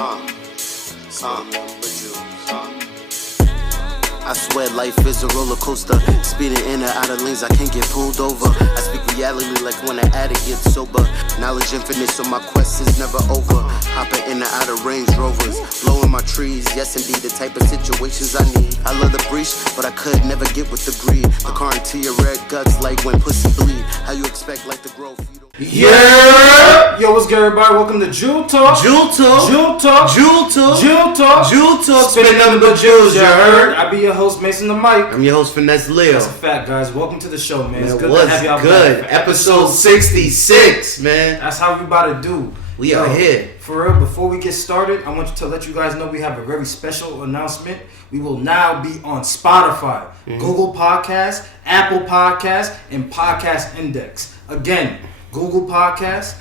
I swear life is a roller coaster. Speeding in and out of lanes, I can't get pulled over. I speak reality like when an addict gets sober. Knowledge infinite, so my quest is never over. Hopping in and out of Range Rovers, blowing my trees. Yes, indeed, the type of situations I need. I love the breach, but I could never get with the greed. The car into your red guts like when pussy bleed. How you expect like the growth? Yeah! Yo, what's good, everybody? Welcome to Jewel Talk. Jewel Talk. Jewel Talk. Jewel Talk. Jewel Talk. Jewel Talk. Spinning nothing but jewels, you heard? I be your host, Mason the Mic. I'm your host, Finesse Leo. That's a fact, guys. Welcome to the show, man. It's good what's to have y'all good? back. Episode 66, man. That's how we about to do. We are here. For real, before we get started, I want to let you guys know we have a very special announcement. We will now be on Spotify, Google Podcasts, Apple Podcasts, and Podcast Index. Again, Google Podcasts,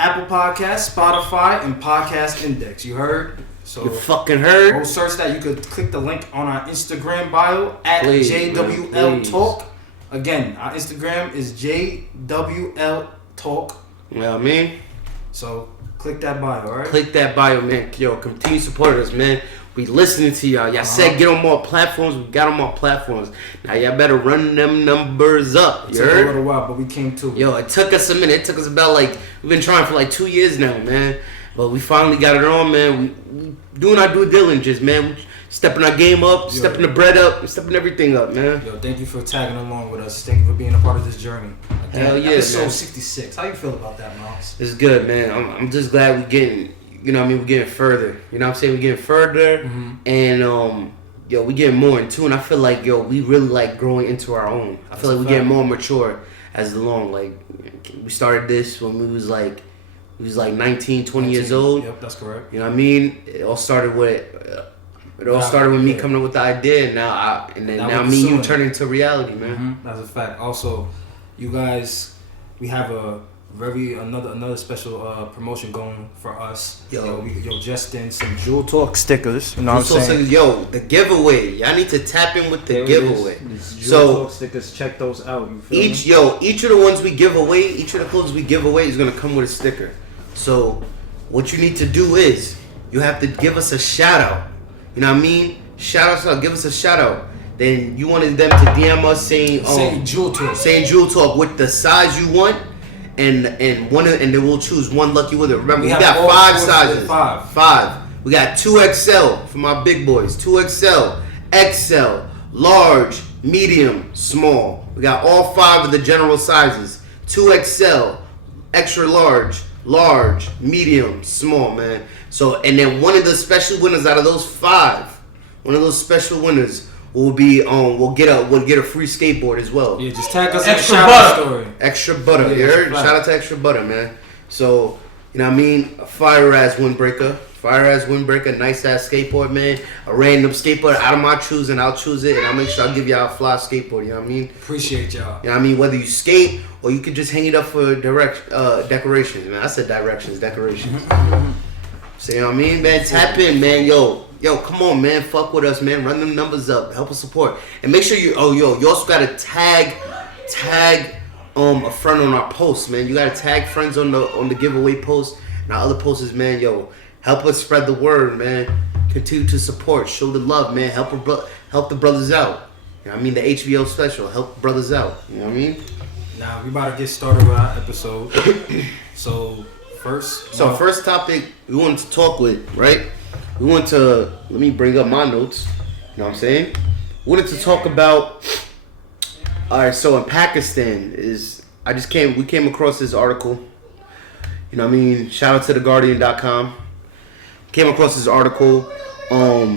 Apple Podcasts, Spotify, and Podcast Index. You heard? So you fucking heard? Go search that. You could click the link on our Instagram bio at please, JWL man, Talk. Again, our Instagram is JWL Talk. You know what I mean? So click that bio, alright? Click that bio, man. Yo, continue supporting us, man. We listening to y'all. Y'all said get on more platforms. We got on more platforms. Now y'all better run them numbers up. It took a little while, but we came to it. Yo, it took us a minute. It took us about we've been trying for 2 years now, man. But we finally got it on, man. We doing our due diligence, man. We stepping our game up, stepping the bread up, stepping everything up, man. Yo, thank you for tagging along with us. Thank you for being a part of this journey. Again, Hell yeah, episode man. 66. How you feel about that, Miles? It's good, man. I'm just glad we're getting, we're getting further. You know what I'm saying? We're getting further, and we getting more in tune. I feel like, we really growing into our own. I feel like we're getting more mature as along. We started this when we was 19, 20 years old. Yep, that's correct. You know what I mean? It all started with me coming up with the idea, and now me and you turning into reality, man. That's a fact. Also, you guys, we have another special promotion going for us. Yo, Justin some Jewel Talk stickers. You know what I'm saying? Yo, the giveaway. Y'all need to tap in with the giveaway. Jewel Talk stickers, check those out. You feel each of the ones we give away, each of the clothes we give away is gonna come with a sticker. So, what you need to do is you have to give us a shout out. You know what I mean? Shout us out. Give us a shout out. Then you wanted them to DM us saying Jewel Talk. Saying Jewel Talk with the size you want. And then we'll choose one lucky winner. Remember, we got 5 sizes. Five. We got 2XL for my big boys. 2XL, XL, large, medium, small. We got all 5 of the general sizes. 2XL, extra large, medium, small, man. So, and then one of the special winners out of those 5, will be we'll get a free skateboard as well. Yeah, just tag us Extra Butter story. Extra Butter, you heard? Shout out to Extra Butter, man. So, you know what I mean? A fire ass windbreaker, nice ass skateboard, man. A random skateboard out of my choosing, I'll choose it, and I'll make sure I'll give y'all a fly skateboard. You know what I mean? Appreciate y'all. You know what I mean? Whether you skate or you could just hang it up for decorations, man. I said decorations. So, you know what I mean, man? Tap in, man. Yo, come on, man. Fuck with us, man. Run them numbers up. Help us support. And make sure you also got to tag a friend on our posts, man. You got to tag friends on the giveaway post and our other posts, man. Yo, help us spread the word, man. Continue to support. Show the love, man. Help the brothers out. You know what I mean? The HBO special. Help brothers out. You know what I mean? Now, we about to get started with our episode. First topic we wanted to talk with, right? We want to, let me bring up my notes, you know what I'm saying? We wanted to talk about, alright, so in Pakistan we came across this article, you know what I mean? Shout out to theguardian.com. Came across this article,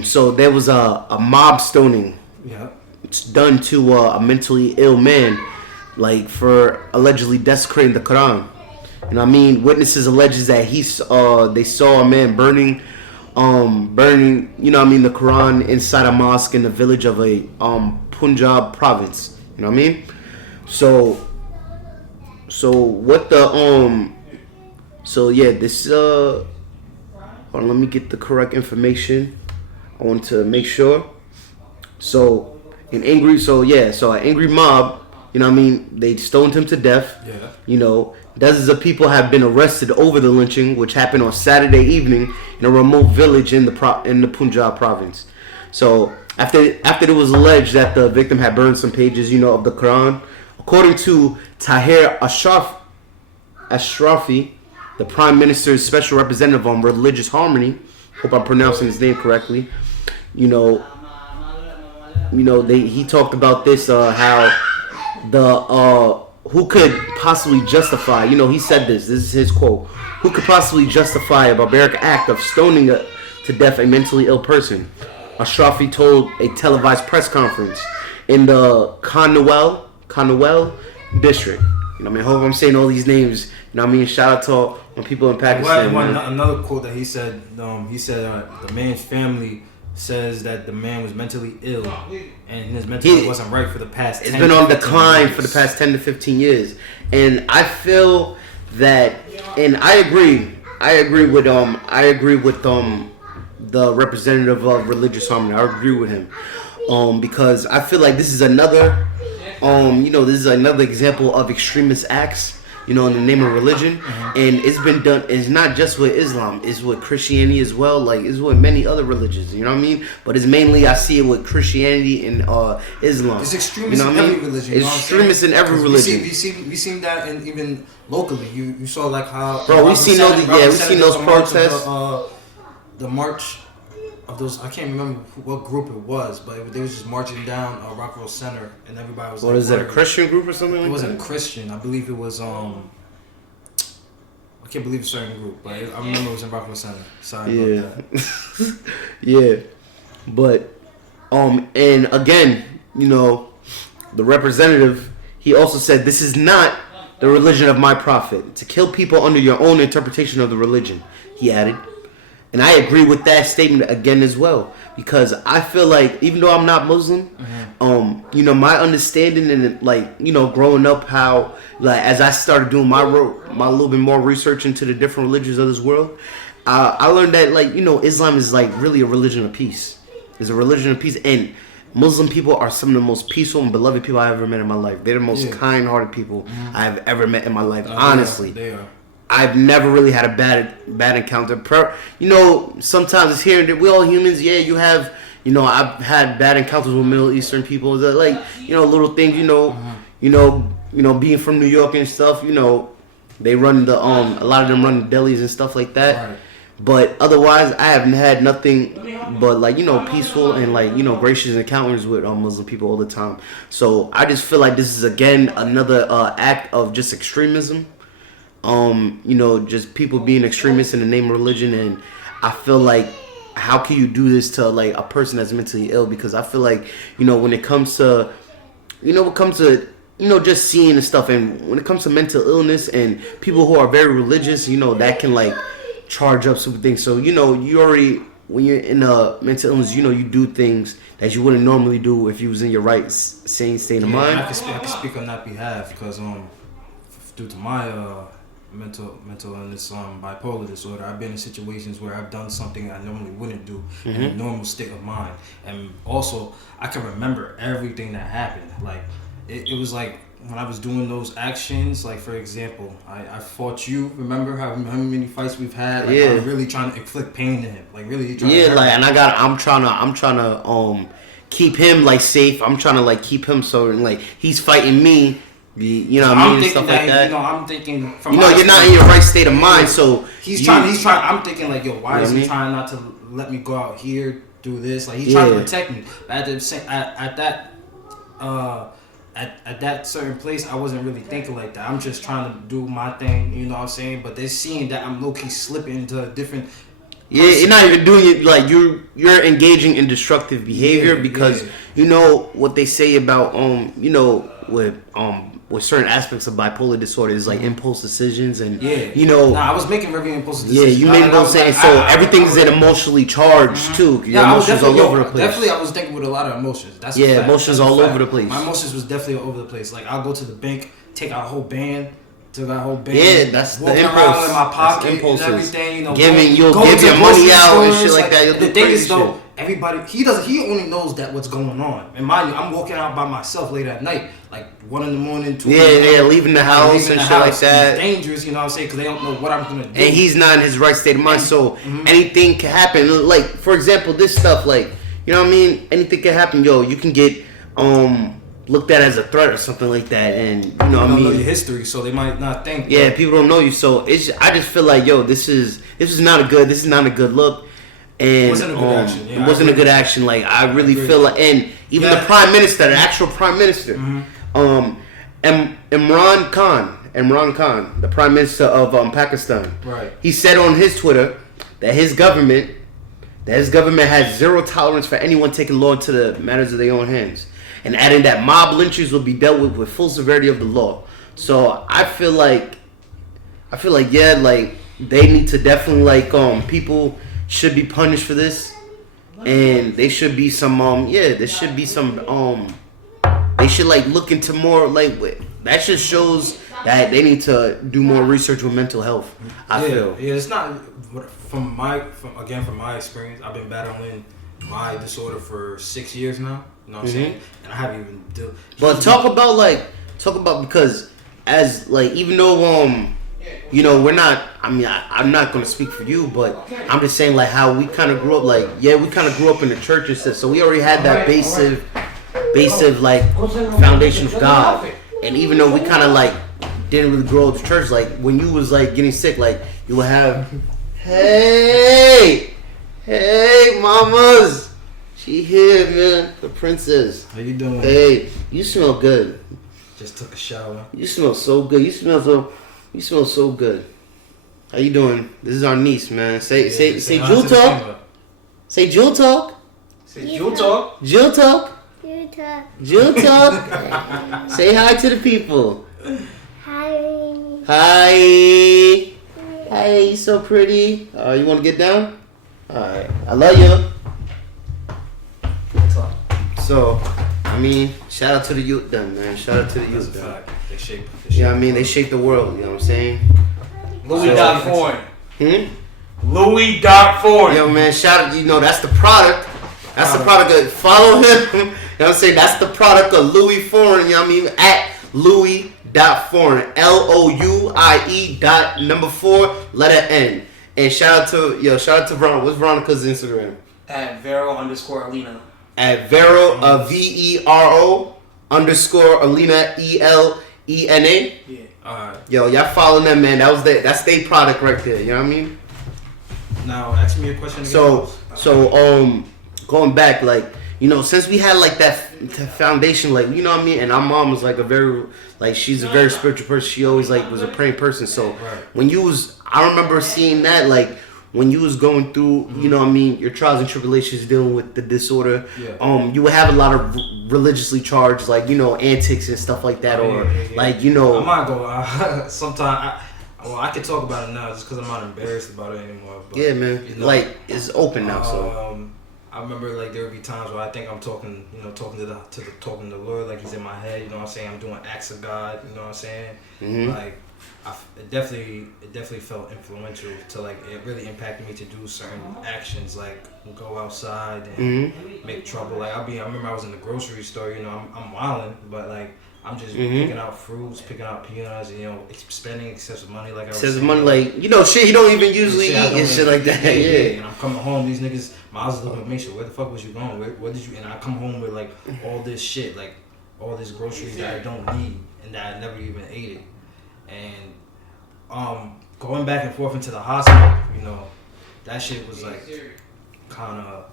so there was a mob stoning. Yeah. It's done to a mentally ill man, for allegedly desecrating the Quran. You know what I mean? Witnesses alleges that they saw a man burning, you know what I mean, the Quran inside a mosque in the village of a Punjab province. You know what I mean? So what the this hold on, let me get the correct information. I want to make sure. So an angry mob You know what I mean? They stoned him to death. Yeah. You know, dozens of people have been arrested over the lynching, which happened on Saturday evening in a remote village in the Punjab province. So after it was alleged that the victim had burned some pages, you know, of the Quran, according to Tahir Ashrafi, the Prime Minister's special representative on religious harmony, hope I'm pronouncing his name correctly, he talked about this, how who could possibly justify, he said this is his quote, who could possibly justify a barbaric act of stoning to death a mentally ill person? Ashrafi told a televised press conference in the Kanwal district. I hope I'm saying all these names. Shout out to all the people in Pakistan. Another quote that he said, the man's family says that the man was mentally ill and his mental health wasn't right for the past 10 It's been on decline years. For the past 10 to 15 years. And I feel that, and I agree with the representative of religious harmony. I agree with him. Because I feel like this is another example of extremist acts, in the name of religion. And it's been done. It's not just with Islam. It's with Christianity as well. Like, it's with many other religions. You know what I mean? But it's mainly, I see it with Christianity and Islam. It's extremist in every religion. It's extremist in every religion. We seen that, in even locally. You saw like how. Bro, we seen those protests. The march of those, I can't remember what group it was, but they was just marching down Rockville Center, and everybody was. What is that? A Christian group or something? It wasn't a Christian. I believe it was. I can't believe a certain group, but I remember it was in Rockville Center. Sorry about that. Yeah, but and again, the representative, he also said, "This is not the religion of my prophet, to kill people under your own interpretation of the religion," he added. And I agree with that statement again as well, because I feel like, even though I'm not Muslim, my understanding and growing up, how as I started doing my little bit more research into the different religions of this world, I learned that Islam is really a religion of peace. It's a religion of peace, and Muslim people are some of the most peaceful and beloved people I've ever met in my life. They're the most kind-hearted people I've ever met in my life. Honestly, they are. I've never really had a bad encounter. Sometimes it's here and there. We all humans. Yeah, you have. I've had bad encounters with Middle Eastern people. That little things. Being from New York and stuff. They run the a lot of them run the delis and stuff like that. Right. But otherwise, I haven't had nothing but peaceful and gracious encounters with Muslim people all the time. So I just feel like this is again another act of just extremism. Just people being extremists in the name of religion, and I feel like, how can you do this to a person that's mentally ill? Because I feel like, when it comes to, just seeing and stuff, and when it comes to mental illness and people who are very religious, that can charge up super things. So, you already, when you're in a mental illness, you do things that you wouldn't normally do if you was in your right sane state of mind. I can speak on that behalf, because due to my mental illness, bipolar disorder, I've been in situations where I've done something I normally wouldn't do in a normal state of mind, and also I can remember everything that happened. It was like when I was doing those actions, for example, I fought you. Remember how many fights we've had? I'm really trying to inflict pain to him, really trying to hurt him. And I'm trying to keep him safe. I'm trying to keep him so he's fighting me. I'm thinking stuff like that. I'm thinking from you're not in your right state of mind, so he's trying. I'm thinking why is he trying not to let me go out here, do this? He's trying to protect me. But at that certain place, I wasn't really thinking like that. I'm just trying to do my thing. You know what I'm saying? But they're seeing that I'm low key slipping into a different. You're not even doing it you're engaging in destructive behavior, because what they say about with certain aspects of bipolar disorder is impulse decisions, and I was making very impulsive decisions. You made those saying so everything's emotionally charged too. Your emotions all over the place. Definitely, I was thinking with a lot of emotions. That's emotions all over the place. My emotions was definitely all over the place. I'll go to the bank, take out a whole band Took that whole band. Yeah, that's the walking impulse. around in my pocket That's impulses. and everything. You know, You'll go give to your money grocery out and shit stores, like that. You'll the do thing crazy is though, shit. everybody he only knows that what's going on. And mind you, I'm walking out by myself late at night, like 1 a.m, 2 Yeah, leaving the house and shit like that. It's dangerous, you know what I'm saying? Because they don't know what I'm gonna do. And he's not in his right state of mind, so anything can happen. Like, for example, this stuff, like, you know what I mean? Anything can happen. Yo, you can get looked at as a threat or something like that, and you know what I mean? They don't know your history, so they might not think. Yeah, people don't know you, so I just feel like, yo, this is not a good look. And it wasn't a good action. Yeah, it wasn't a good action. Like, I really feel like, and even the prime minister, the actual prime minister, Imran Khan, the prime minister of Pakistan, right? He said on his Twitter that his government has zero tolerance for anyone taking law into the matters of their own hands, and adding that mob lynchings will be dealt with full severity of the law. So I feel like yeah, like they need to definitely, like, people should be punished for this, and they should be some there should be some they should, like, look into more, like, that just shows that they need to do more research with mental health. I feel. Yeah, it's not from my experience. I've been battling my disorder for 6 years now. You know what I'm saying? And I haven't even But talk about because as, like, even though you know, we're not. I mean, I'm not gonna speak for you, but I'm just saying, like, how we kind of grew up. Like, yeah, we kind of grew up in the church and stuff, so we already had that basic like foundation of God. And even though we kind of, like, didn't really grow up in church, like, when you was, like, getting sick, like, you would have, hey mamas, she here, man, the princess. How you doing? Hey, you smell good. Just took a shower. You smell so good. You smell so good. How you doing? This is our niece, man. Say Jewel talk. Say Jewel talk. Say Jewel talk. Jewel talk. Jewel talk. Say hi to the people. Hi. Hi, you so pretty. You want to get down? Alright. I love you. So, I mean, shout out to the youth then, man. Shout out to the youth then. They shape. Yeah, I mean, they shape the world, you know what I'm saying? Louis Dot Foreign. Louis Dot Foreign. Yo, man, shout out, you know, that's the product. That's the product of, follow him. You know what I'm saying? That's the product of Louis Foreign, you know what I mean? At Louis.Foreign. LOUIE.4, letter N. And shout out to Veronica. What's Veronica's Instagram? At Vero_Alina. At Vero, VERO_Alina, ELENA. Yeah. Alright. Yo, y'all following them, man. That's their product right there. You know what I mean? Now, ask me a question again. So, going back, like, you know, since we had, like, that foundation, like, you know what I mean? And our mom was, like, she's a very spiritual person. She always, like, was a praying person. So, when I remember seeing that, like, when you was going through, you know what I mean, your trials and tribulations dealing with the disorder, you would have a lot of religiously charged, like, you know, antics and stuff like that, like, you know. I'm not going. Sometimes I can talk about it now just because I'm not embarrassed about it anymore. But, yeah, man. You know, like, it's open now. So I remember, like, there would be times where I think I'm talking to the Lord, like He's in my head. You know what I'm saying? I'm doing acts of God. You know what I'm saying? Like. It definitely felt influential to, like, it really impacted me to do certain actions, like go outside and make trouble. Like I remember I was in the grocery store, you know, I'm wilding, but, like, I'm just picking out fruits, picking out peanuts, you know, spending excessive money, like I was saying, money, like, you know, shit you don't even usually eat and shit like that. Yeah. And I'm coming home, these niggas, my eyes looking at me, so where the fuck was you going? Where did you? And I come home with, like, all this shit, like all this groceries that I don't need and that I never even ate it. And going back and forth into the hospital, you know, that shit was, like, kind of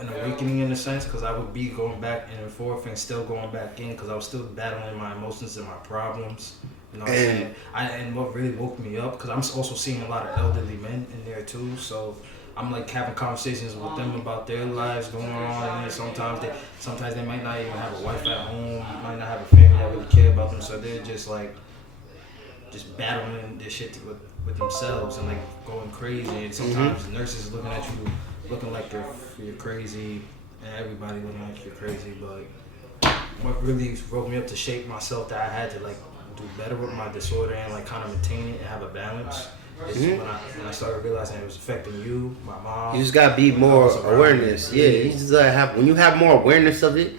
an awakening in a sense, because I would be going back and forth and still going back in because I was still battling my emotions and my problems. You know what I'm saying? And what really woke me up, because I'm also seeing a lot of elderly men in there too, so I'm, like, having conversations with them about their lives going on, and sometimes they might not even have a wife at home, might not have a family that really care about them, so they're just, like, just battling this shit with themselves and, like, going crazy. And sometimes nurses looking at you, looking like you're crazy, and everybody looking like you're crazy. But what really woke me up to shape myself, that I had to, like, do better with my disorder and like kind of maintain it and have a balance. Is when I started realizing it was affecting you, my mom. You just gotta be more awareness. Yeah, you just gotta have when you have more awareness of it,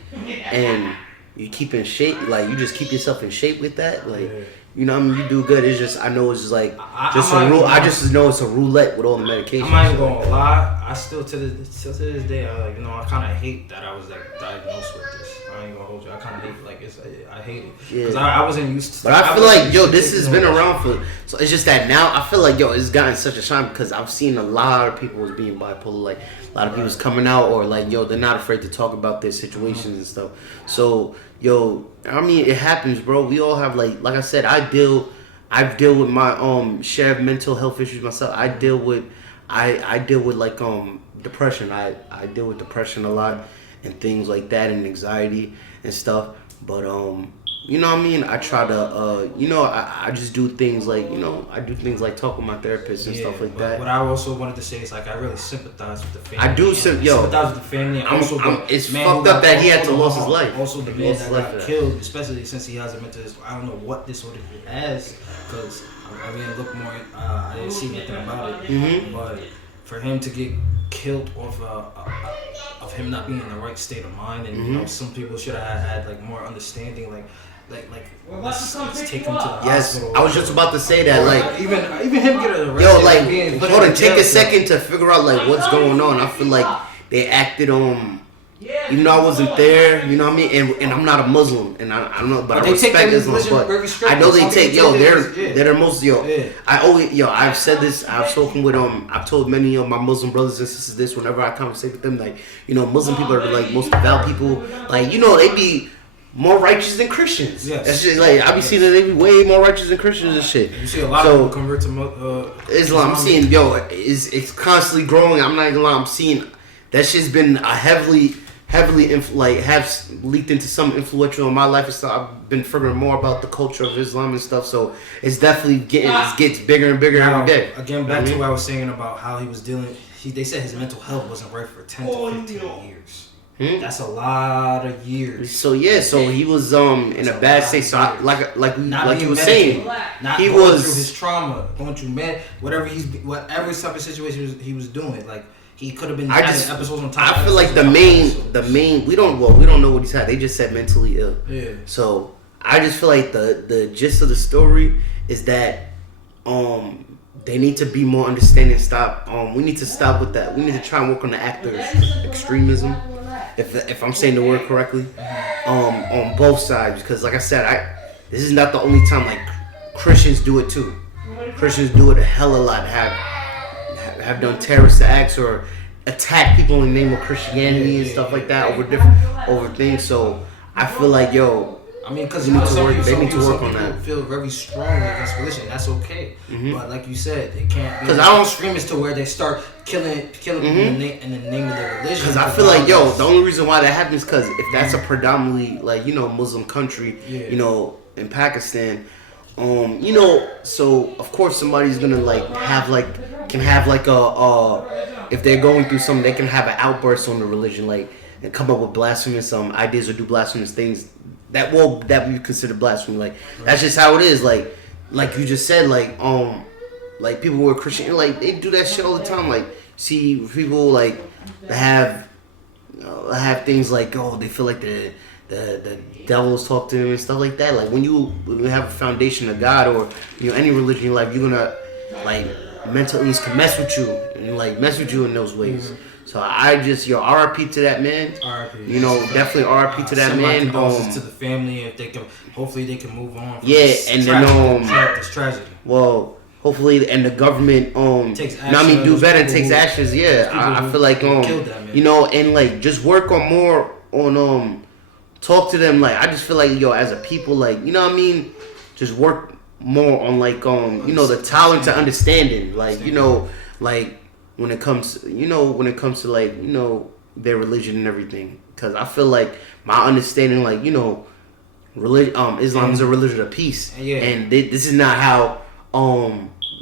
and you keep in shape. Like you just keep yourself in shape with that. Like you know, what I mean, you do good. It's just I know it's just like just a rule. I just know it's a roulette with all the medication. I'm not even gonna lie. I still to this day, I like I kind of hate that I was like diagnosed with this. I ain't gonna hold you. I kind of hate like I hate it because I wasn't used to. But I feel like this has been around for. So it's just that now I feel like it's gotten such a shine because I've seen a lot of people was being bipolar. Like a lot of people's coming out or like they're not afraid to talk about their situations and stuff. So I mean it happens, bro. We all have like I said, I deal with my share of mental health issues myself. I deal with like depression. I deal with depression a lot and things like that and anxiety and stuff. But you know what I mean? I try to I just do things like I do things like talk with my therapist and stuff like that. What I also wanted to say is like I really sympathize with the family. I do sympathize with the family. And also it's fucked up that he had to lose his life. Also the man that got killed, especially since he has a mental. I don't know what disorder he has because I didn't look more. I didn't see anything about it. But for him to get killed off of him not being in the right state of mind, and some people should have had like more understanding, like let's take him to the hospital. I was just about to say that, like even him getting arrested. Hold on, take a second to figure out like what's going on. I feel like they acted even though I wasn't there, you know what I mean, and I'm not a Muslim, and I don't know, but I respect Islam, but I know they take they're most I always I've said this, I've spoken with I've told many of my Muslim brothers and sisters this whenever I conversate with them, like Muslim people are like most devout people, like they be more righteous than Christians. Yes. That's just like I be seeing that they be way more righteous than Christians and shit. You see a lot of people convert to Islam. I'm seeing it's constantly growing. I'm not gonna lie. I'm seeing that shit's been a heavily have leaked into some influential in my life and stuff. I've been figuring more about the culture of Islam and stuff. So it's definitely gets bigger and bigger every day. Again, back to what I was saying about how he was dealing. They said his mental health wasn't right for 10 to 15 years. That's a lot of years. So he was in a bad state. So like you were saying, he was through his trauma, going through whatever type of situation he was doing. Like he could have been having episodes on time. I feel like the main we don't know what he's had. They just said mentally ill. Yeah. So I just feel like the gist of the story is that they need to be more understanding. We need to stop with that. We need to try and work on the actors' extremism. If I'm saying the word correctly, on both sides, because like I said, this is not the only time. Like Christians do it too. Christians do it a hell of a lot. Have done terrorist acts or attack people in the name of Christianity and stuff like that over things. So I feel like because they need to work on that. Feel very strongly against religion. That's okay, but like you said, it can't be extremists to where they start killing people in the name of their religion. Because I feel like the only reason why that happens because if that's a predominantly Muslim country, in Pakistan, so of course somebody's gonna can have a if they're going through something, they can have an outburst on the religion, and come up with blasphemous ideas or do blasphemous things that we consider blasphemy. Like that's just how it is. Like you just said, like people who are Christian, they do that shit all the time. Like see people that have things like they feel like the devils talk to them and stuff like that. Like when you have a foundation of God or any religion in life, you're gonna mental illness can mess with you and mess with you in those ways. So I just RIP to that man. RIP. Definitely RIP to that man. To the family, if they can, hopefully they can move on. From this tragedy. Well, hopefully, and the government takes action. do better, takes actions. Yeah, I feel like and just work on more on talk to them. I just feel like as a people, just work more on the tolerance and understanding. When it comes to their religion and everything, because I feel like my understanding Islam is a religion of peace, and this is not how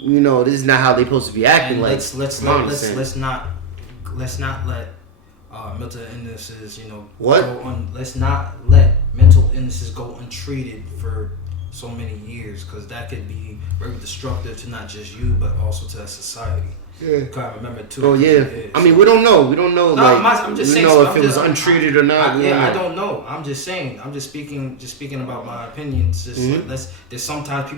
this is not how they're supposed to be acting. Let's not let mental illnesses go let's not let mental illnesses go untreated for so many years, because that could be very destructive to not just you but also to that society. Yeah. I remember too. Oh yeah. I mean, we don't know. We don't know. No, like, I'm just we saying. know So if it was untreated or not. I don't know. I'm just saying. I'm just speaking about my opinions. Just there's sometimes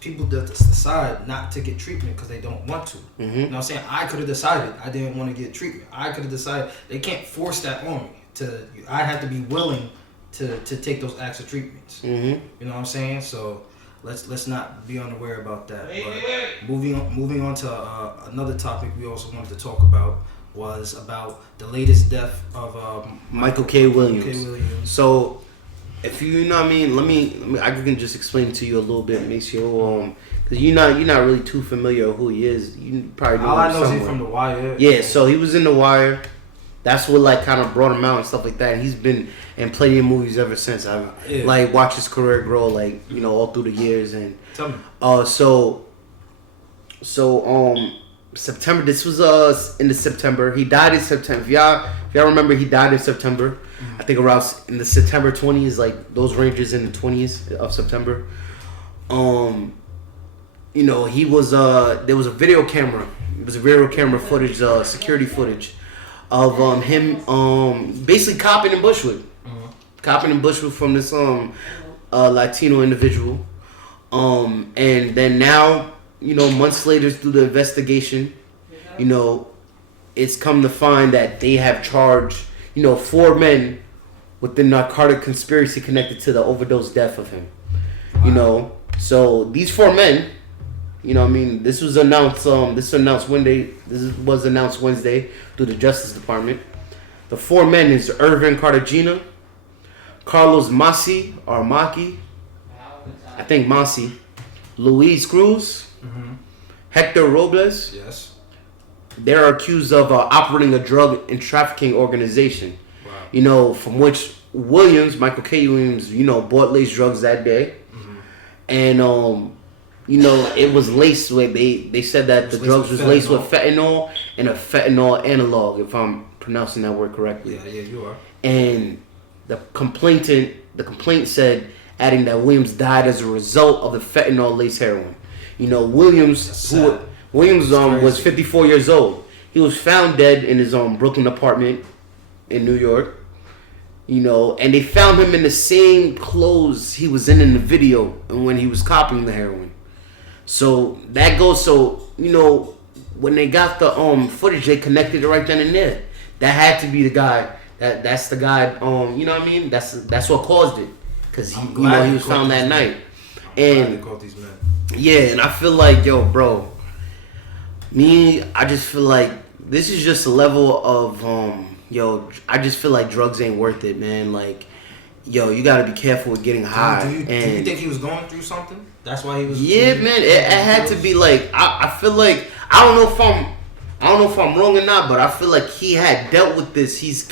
people decide not to get treatment because they don't want to. You know what I'm saying? I could have decided I didn't want to get treatment. I could have decided. They can't force that on me. I have to be willing to take those extra treatments. You know what I'm saying? So. Let's not be unaware about that. But moving on to another topic we also wanted to talk about was about the latest death of Michael K. Williams. So, if you know what I mean, let me I can just explain to you a little bit, Maceo, because you're not really too familiar with who he is. You probably know all him I know somewhere. is he's from The Wire. Yeah, so he was in The Wire. That's what like kind of brought him out and stuff like that. And he's been in plenty of movies ever since. I've like watched his career grow, like, you know, all through the years. And tell me. September. This was in the September. He died in September. If y'all remember, he died in September. I think around in the September 20s, like those ranges in the 20s of September. You know, he was there was a video camera. It was a video camera footage, security footage of him basically copping in Bushwood. Copping in Bushwood from this Latino individual. And then now, you know, months later through the investigation, you know, it's come to find that they have charged, you know, 4 men with the narcotic conspiracy connected to the overdose death of him. You know, so these 4 men, you know what I mean, this was announced Wednesday through the Justice Department. The 4 men is Irvin Cartagena, Carlos Masi, or Maki, I think Masi, Luis Cruz, Hector Robles. Yes. They're accused of operating a drug and trafficking organization. Wow. You know, from which Michael K. Williams, you know, bought laced drugs that day. And you know, it was laced with, they said that the drugs was laced with fentanyl and a fentanyl analog, if I'm pronouncing that word correctly. Yeah, you are. And the complaint said, adding that Williams died as a result of the fentanyl laced heroin. You know, Williams was 54 years old. He was found dead in his Brooklyn apartment in New York. You know, and they found him in the same clothes he was in the video and when he was copying the heroin. So that goes. So, you know, when they got the footage, they connected it right then and there. That had to be the guy. That's the guy. You know what I mean? That's what caused it. Because he was found that night. And yeah, and I feel like, yo, bro, I just feel like this is just a level of I just feel like drugs ain't worth it, man. Like, yo, you gotta be careful with getting high. Do you think he was going through something? That's why he was. Yeah, man. It had to be like I feel like I don't know if I'm wrong or not, but I feel like he had dealt with this. He used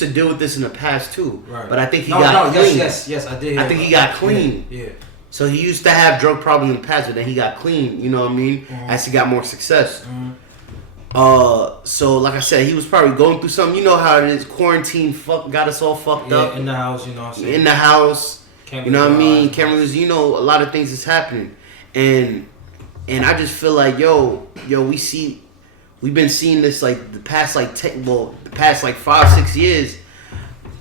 to deal with this in the past too. Right. But I think he got clean. Yes, I did. I think he got clean. Yeah. So he used to have drug problems in the past, but then he got clean. You know what I mean? As he got more success. So like I said, he was probably going through something. You know how it is. Quarantine got us all fucked up. In the house, you know what I'm saying? In the house. You know what I mean? Cameras, you know, a lot of things is happening. And I just feel like, we've been seeing this like the past 5-6 years,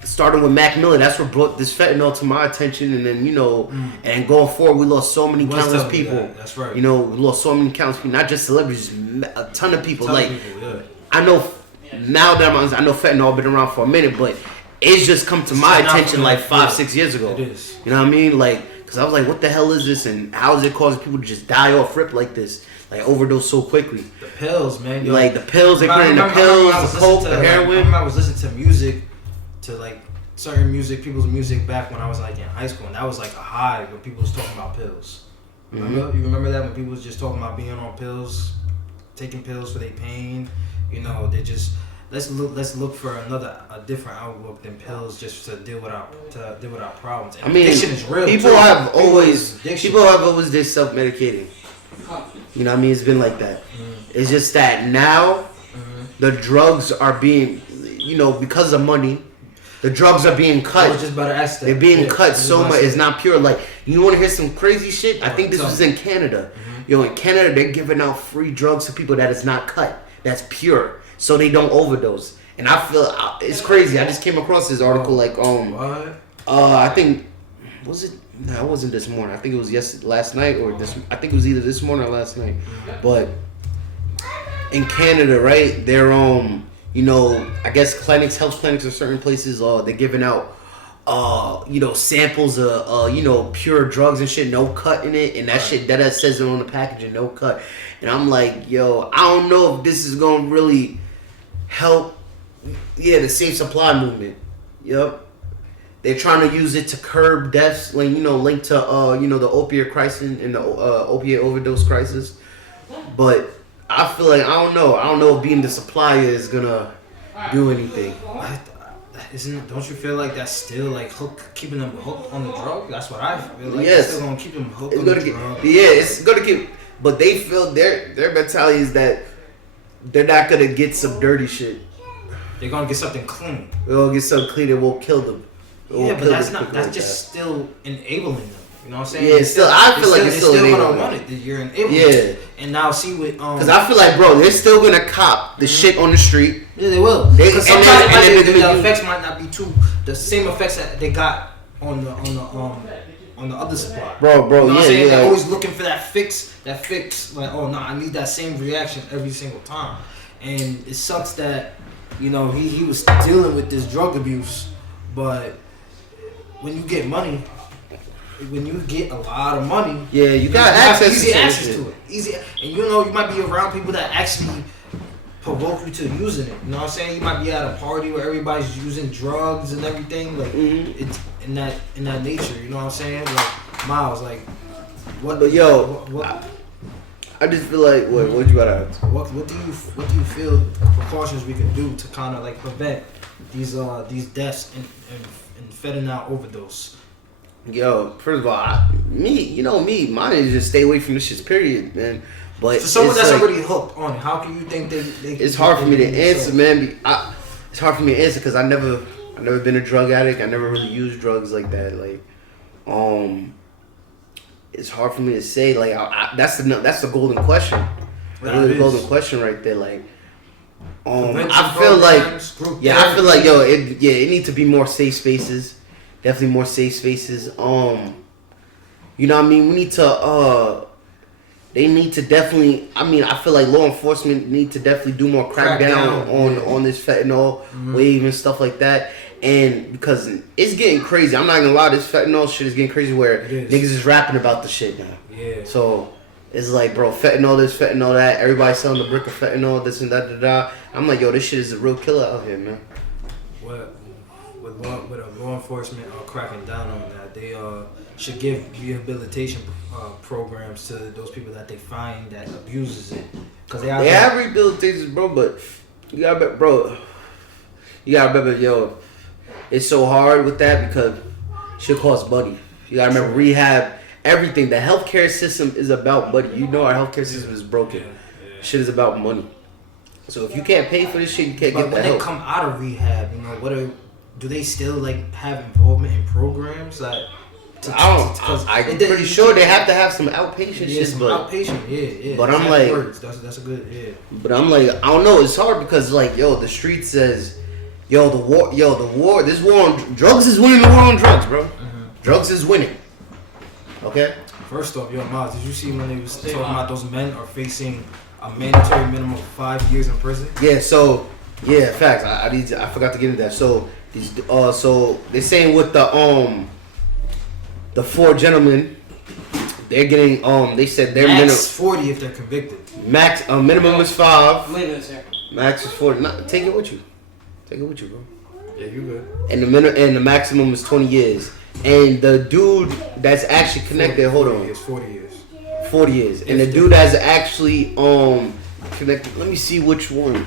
starting with Mac Miller. That's what brought this fentanyl to my attention. And then, you know, and going forward, we lost so many countless people. That's right. You know, we lost so many countless people, not just celebrities, a ton of people. I know now that I know fentanyl been around for a minute, but it's just come to my attention like 5-6 years ago. It is. You know what I mean? Like, because I was like, what the hell is this? And how is it causing people to just die off rip like this? Like, overdose so quickly. The pills, man. Yo. Like, the pills, they put in the pills, the coke, the heroin. I was listening to music, certain music, people's music back when I was like in high school. And that was like a high when people was talking about pills. Remember? You remember that when people was just talking about being on pills, taking pills for their pain? You know, they just... Let's look for a different outlook than pills just to deal with our problems. And addiction is real. People have always been self-medicating. You know what I mean? It's been like that. It's just that now the drugs are being, you know, because of money, the drugs are being cut. I was just about to ask that. They're being cut so much. It's not pure. Like, You want to hear some crazy shit? I think this Tell was me. in Canada. Yo, in Canada, they're giving out free drugs to people that is not cut, that's pure, so they don't overdose. And I feel it's crazy. I just came across this article What? I think was it? No, it wasn't this morning. I think it was last night or this. I think it was either this morning or last night. But in Canada, right? They're you know, I guess health clinics or certain places, they're giving out you know, samples of you know, pure drugs and shit, no cut in it, and that shit that says it on the packaging, no cut. And I'm like, yo, I don't know if this is gonna really help. Yeah, the safe supply movement. Yep. They're trying to use it to curb deaths, like, you know, linked to you know, the opioid crisis and the opiate overdose crisis. But I feel like I don't know if being the supplier is gonna do anything. Don't you feel like that's still like keeping them hooked on the drug? That's what I feel like. Yes. It's still gonna keep them hooked It's on gonna the get, drug. yeah, it's gonna keep. But they feel their mentality is that they're not gonna get some dirty shit. They're gonna get something clean. They'll get something clean and won't kill them. Yeah, but that's not. That's just still enabling them. You know what I'm saying? Yeah, it's still. I feel like it's still gonna enabling. want it. You're enabling. Yeah. it. And now see what. Because I feel like, bro, they're still gonna cop the shit on the street. Yeah, they will. They- Because and sometimes then the effects might not be the same effects that they got on the other supply. Bro, You know what I'm yeah, saying? yeah. They're always looking for that fix. Like, oh no, I need that same reaction every single time. And it sucks that, you know, he was dealing with this drug abuse, but when you get money, when you get a lot of money, Yeah, you got have access easy to access shit. to it. Easy, and you know, you might be around people that actually provoke you to using it. You know what I'm saying? You might be at a party where everybody's using drugs and everything. Like it's in that nature. You know what I'm saying? Like Miles, like what? But yo, what I just feel like what you about to ask? what do you feel precautions we can do to kind of like prevent these deaths and fentanyl overdose? Yo, first of all, mine is just stay away from this shit, period, man. But For someone it's that's like, already hooked on it, how can you think they it's hard for me to answer, man. It's hard for me to answer because I never been a drug addict. I never really used drugs like that. Like, it's hard for me to say. Like, that's the golden question. Really, the golden question right there. Like, I feel like, I feel like, yo, it needs to be more safe spaces. Definitely more safe spaces. You know what I mean? We need to, they need to definitely, I mean, I feel like law enforcement need to definitely do more crackdown on this fentanyl wave and stuff like that. And because it's getting crazy. I'm not gonna lie, this fentanyl shit is getting crazy where niggas is rapping about the shit now. Yeah. So it's like, bro, fentanyl this, fentanyl that. Everybody's selling the brick of fentanyl, this and that. I'm like, yo, this shit is a real killer out here, man. With law enforcement cracking down on that, they should give rehabilitation programs to those people that they find that abuses it. Cause they have rehabilitation, bro, but you gotta remember, yo, it's so hard with that because shit costs money. You gotta remember rehab, everything. The healthcare system is about money. You know our healthcare system is broken. Shit is about money. So if you can't pay for this shit, you can't get the help. When they come out of rehab, you know, do they still like have involvement in programs like? I'm pretty sure they have to have some outpatient shit, but outpatient, yeah. But I'm like, that's a good, yeah. But I'm like, I don't know. It's hard because like, yo, the street says, the war. This war on drugs is winning the war on drugs, bro. Drugs is winning. Okay. First off, yo, Miles, did you see when they was talking about those men are facing a mandatory minimum of 5 years in prison? Yeah. So yeah, facts. I forgot to get into that. So these so they're saying with the 4 gentlemen, they're getting they said their minimum 40 if they're convicted. Minimum is 5. Wait a minute, sir. Max is 40. Take it with you. Take it with you, bro. Yeah, you good. And the maximum is 20 years. And the dude that's actually connected, 40 years. 40 years. And the dude that's actually connected, let me see which one.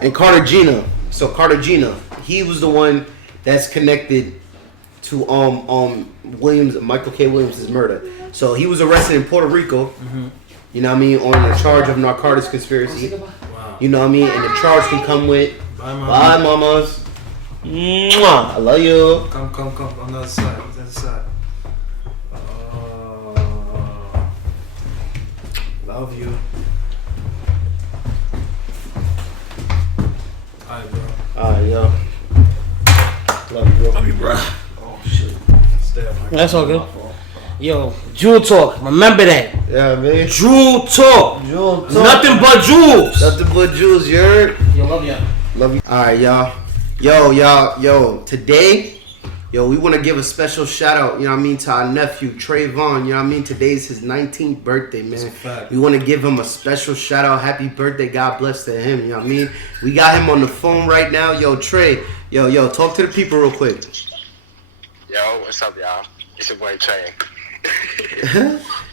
And Cartagena. So Cartagena, he was the one that's connected to Michael K. Williams' murder. So he was arrested in Puerto Rico. You know what I mean, on a charge of narcotics conspiracy. Wow. You know what I mean, and the charge can come with bye mamas. Mwah. I love you. Come on the other side. On the other side. Love you. Alright, bro. Alright, yo. Love you, bro. Love you, bro. Oh, shit. Stay up, my That's all good. Yo, Jewel Talk. Remember that. Yeah, man. Jewel Talk. Jewel talk. Nothing but jewels. Nothing but jewels, you heard? Yo, love ya. Love you. Alright, y'all. Yo. Today, we want to give a special shout out, you know what I mean, to our nephew, Trayvon. You know what I mean? Today's his 19th birthday, man. That's a fact. We want to give him a special shout out. Happy birthday. God bless to him. You know what I mean? We got him on the phone right now. Yo, Trey. Yo, talk to the people real quick. Yo, what's up, y'all? It's your boy Trey.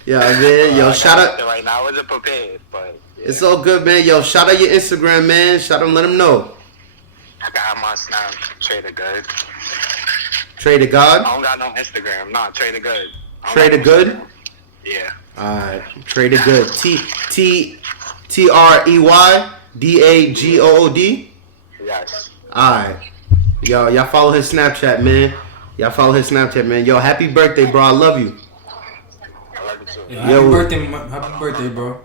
Yeah, man. Yo, shout out. Right now, I wasn't prepared, but yeah. It's all good, man. Yo, shout out your Instagram, man. Shout out, let him know. I got him on Snap, Trey the Good. Trey the I God. don't got no Instagram. No, Trey the Good. Trey the Good. Yeah. Alright, Trey the Good. TREYDAGOOD. Yes. Alright. Yo, y'all follow his Snapchat, man. Yo, happy birthday, bro. I love you. I love you too. Yeah, Yo. happy birthday, bro.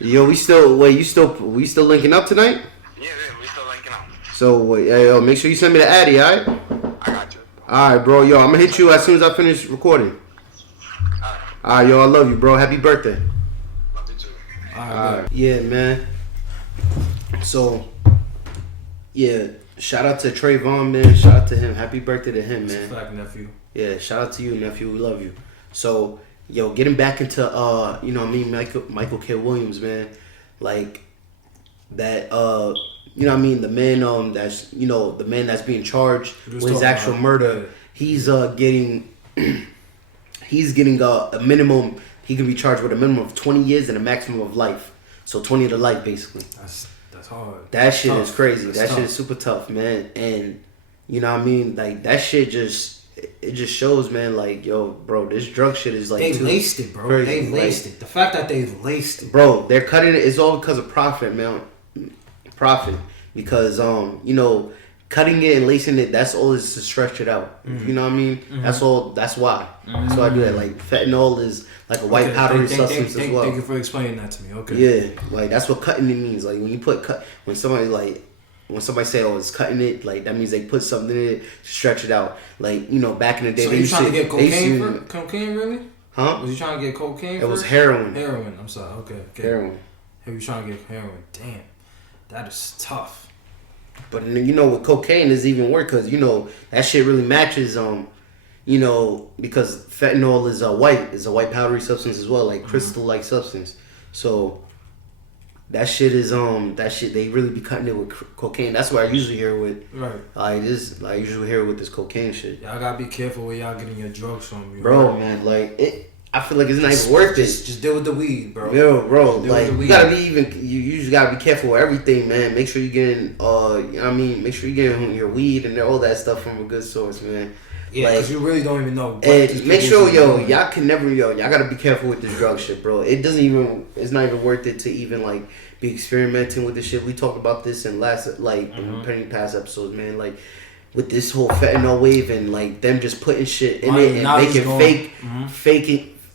Yo, we still linking up tonight? Yeah, we still linking up. So, yo, make sure you send me the addy, alright? I got you. Alright, bro. Yo, I'm gonna hit you as soon as I finish recording. Alright, yo, I love you, bro. Happy birthday. Love you too. Alright, yeah, man. So, yeah, shout out to Trayvon, man. Shout out to him. Happy birthday to him, It's a man. fact, nephew. Yeah, shout out to you, nephew. We love you. So, yo, getting back into you know what I mean, Michael K. Williams, man. Like that you know what I mean, the man that's the man that's being charged with his actual murder. Yeah. He's getting a minimum. He can be charged with a minimum of 20 years and a maximum of life. So 20 to life, basically. That's hard. That shit Tough. is crazy. That's That tough. shit is super tough, man. And you know what I mean? Like that shit just shows, man, like, yo, bro, this drug shit is like They too laced it, bro. crazy. They laced it. The fact that they laced it. Bro, they're cutting it. It's all because of profit, man. Profit. Because cutting it and lacing it, that's all is to stretch it out. You know what I mean? That's all. That's why. That's why I do that. Like fentanyl is like a white powdery substance as well. Thank you for explaining that to me. Okay. Yeah, like that's what cutting it means. Like when you put when somebody say, oh, it's cutting it, like that means they put something in it to stretch it out. Like, back in the day, So they you used trying to get cocaine to, for cocaine, really? huh? Was you trying to get cocaine? It was first? heroin. Heroin. I'm sorry. Okay. Heroin. He was trying to get heroin. Damn, that is tough. But with cocaine is even worse because that shit really matches because fentanyl is a white powdery substance as well, like crystal like substance. So that shit they really be cutting it with cocaine. That's what I usually hear with Right. I usually hear with this cocaine shit. Y'all gotta be careful where y'all getting your drugs from, you Bro, know? man, like I feel like it's not even worth it. Just deal with the weed, bro. Yo, bro, Deal with like the you weed. gotta be you usually gotta be careful with everything, man. Make sure you're getting make sure you're getting your weed and all that stuff from a good source, man. Yeah, like, because you really don't even know. What And these make people sure, is doing. y'all can never, y'all gotta be careful with this drug shit, bro. It's not even worth it to even like be experimenting with this shit. We talked about this in in past episodes, man. Like with this whole fentanyl wave and like them just putting shit in it and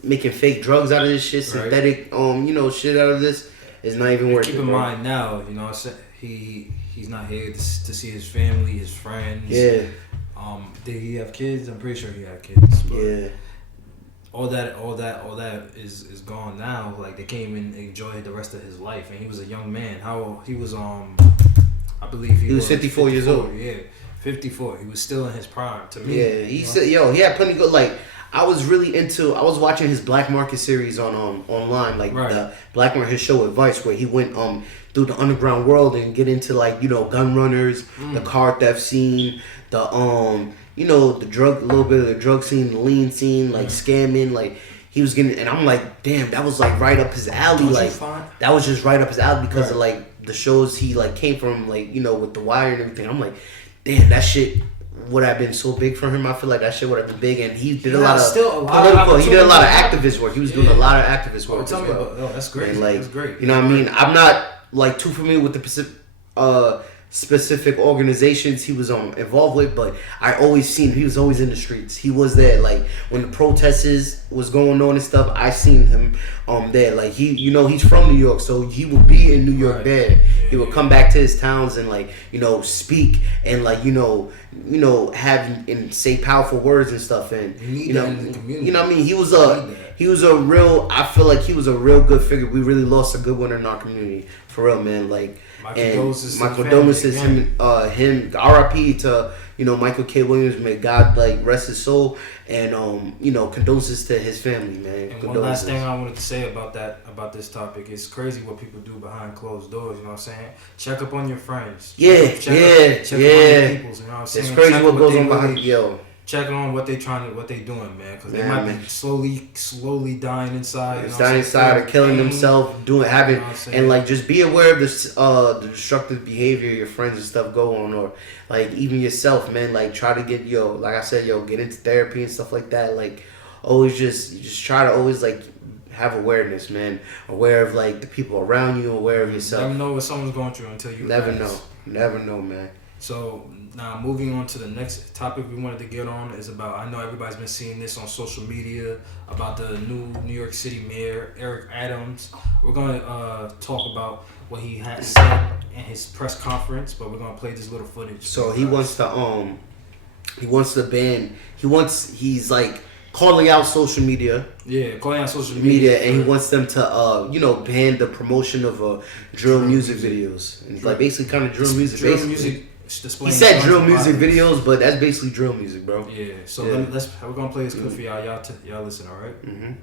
making fake drugs out of this shit, synthetic, shit out of this is not even worth it. Keep in mind now, he's not here to see his family, his friends. Yeah. Did he have kids? I'm pretty sure he had kids. But Yeah. All that is gone now. Like they can't even enjoy the rest of his life. And he was a young man. He was I believe he was 54 years old. Yeah, 54. He was still in his prime. To me. Yeah, he said, he had plenty good. Like I was watching his Black Market series on online, like the Black Market, his show Advice, where he went through the underground world and get into like gun runners, the car theft scene, the the drug, a little bit of the drug scene, the lean scene, like scamming, like he was getting, and I'm like, damn, that was like right up his alley, like that was just right up his alley because of like the shows he like came from, like with The Wire and everything. I'm like, damn, that shit would have been so big for him. I feel like that shit would have been big, and he did a lot of political. He did a lot of activist work. He was doing a lot of activist work. Tell me about. Oh, that's great. And, like, That's great. You know what I mean? I'm not like too familiar with the specific organizations he was involved with, but I always seen he was always in the streets. He was there, like when the protests was going on and stuff. I seen him there. Like he's from New York, so he would be in New York there. He would come back to his towns and speak and have and say powerful words and stuff. And I mean, he was a real. I feel like he was a real good figure. We really lost a good one in our community, for real, man. Like. My condolences, him, R.I.P. to Michael K. Williams. May God rest his soul, and condolences to his family, man. And one last thing I wanted to say about this topic, it's crazy what people do behind closed doors. You know what I'm saying? Check up on your friends. Check up on your peoples. You know what I'm saying? It's crazy what goes on behind checking on what they doing, man, because they might be slowly dying inside. Dying inside or killing themselves, and just be aware of this the destructive behavior your friends and stuff go on, or even yourself, man. Try to get like I said, get into therapy and stuff like that. Always just try to always have awareness, man. Aware of the people around you, aware of yourself. Never know what someone's going through until you never know, man. So now moving on to the next topic we wanted to get on is about, I know everybody's been seeing this on social media, about the new New York City mayor, Eric Adams. We're going to talk about what he had said in his press conference, but we're going to play this little footage. So he's calling out social media. Yeah, calling out social media. And he wants them to, ban the promotion of drill music videos. And basically kind of drill music. He said drill music videos, but that's basically drill music, bro. Yeah. So we're gonna play this clip for y'all. Y'all listen, all right? Mm-hmm.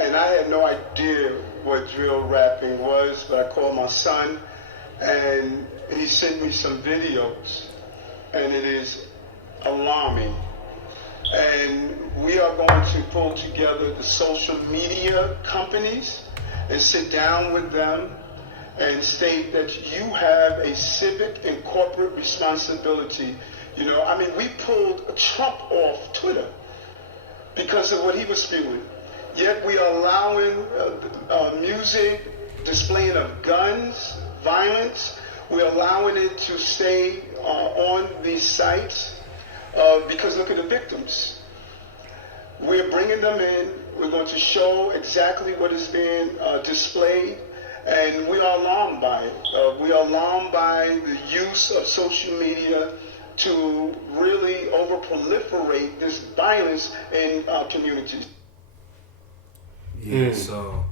And I had no idea what drill rapping was, but I called my son, and he sent me some videos, and it is alarming. And we are going to pull together the social media companies and sit down with them and state that you have a civic and corporate responsibility. We pulled Trump off Twitter because of what he was spewing. Yet we are allowing music, displaying of guns, violence. We're allowing it to stay on these sites because look at the victims. We're bringing them in. We're going to show exactly what is being displayed. And we are alarmed by it. We are alarmed by the use of social media to really over-proliferate this violence in our communities. Yeah, so...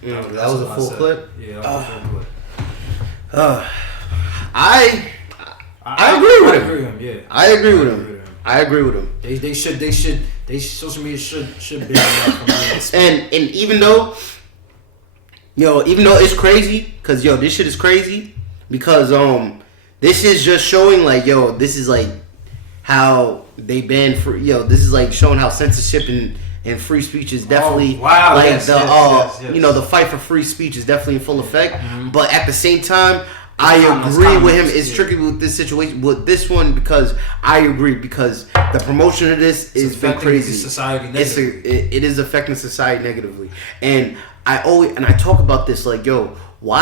That was a full clip? Yeah, that was a full clip. I agree with him. I agree with him. Social media should be from this. And even though it's crazy, cause this shit is crazy, because this is just showing this is how they ban this is showing how censorship and free speech is definitely the fight for free speech is definitely in full effect. Mm-hmm. But at the same time, I agree with him. It's tricky with this situation, with this one, because I agree, because the promotion of this is been crazy. Society it is affecting society negatively, and I talk about this why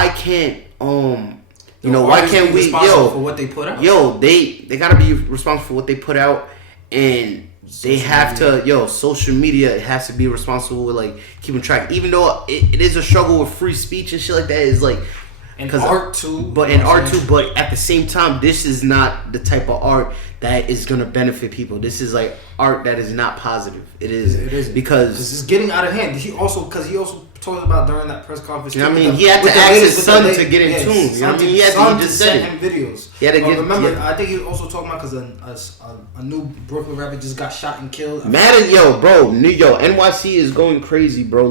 can't why can't we for what they put out? They gotta be responsible for what they put out, and they have to social media has to be responsible with keeping track, even though it is a struggle with free speech and shit like that. Is and art too, but at the same time, this is not the type of art that is gonna benefit people. This is art that is not positive. It is because it's getting out of hand. He also talked about during that press conference. He had to ask his son to get in tune. You know what I mean? He just sent him videos. He had to remember, I think he was also talking about because a new Brooklyn rapper just got shot and killed. NYC is going crazy, bro.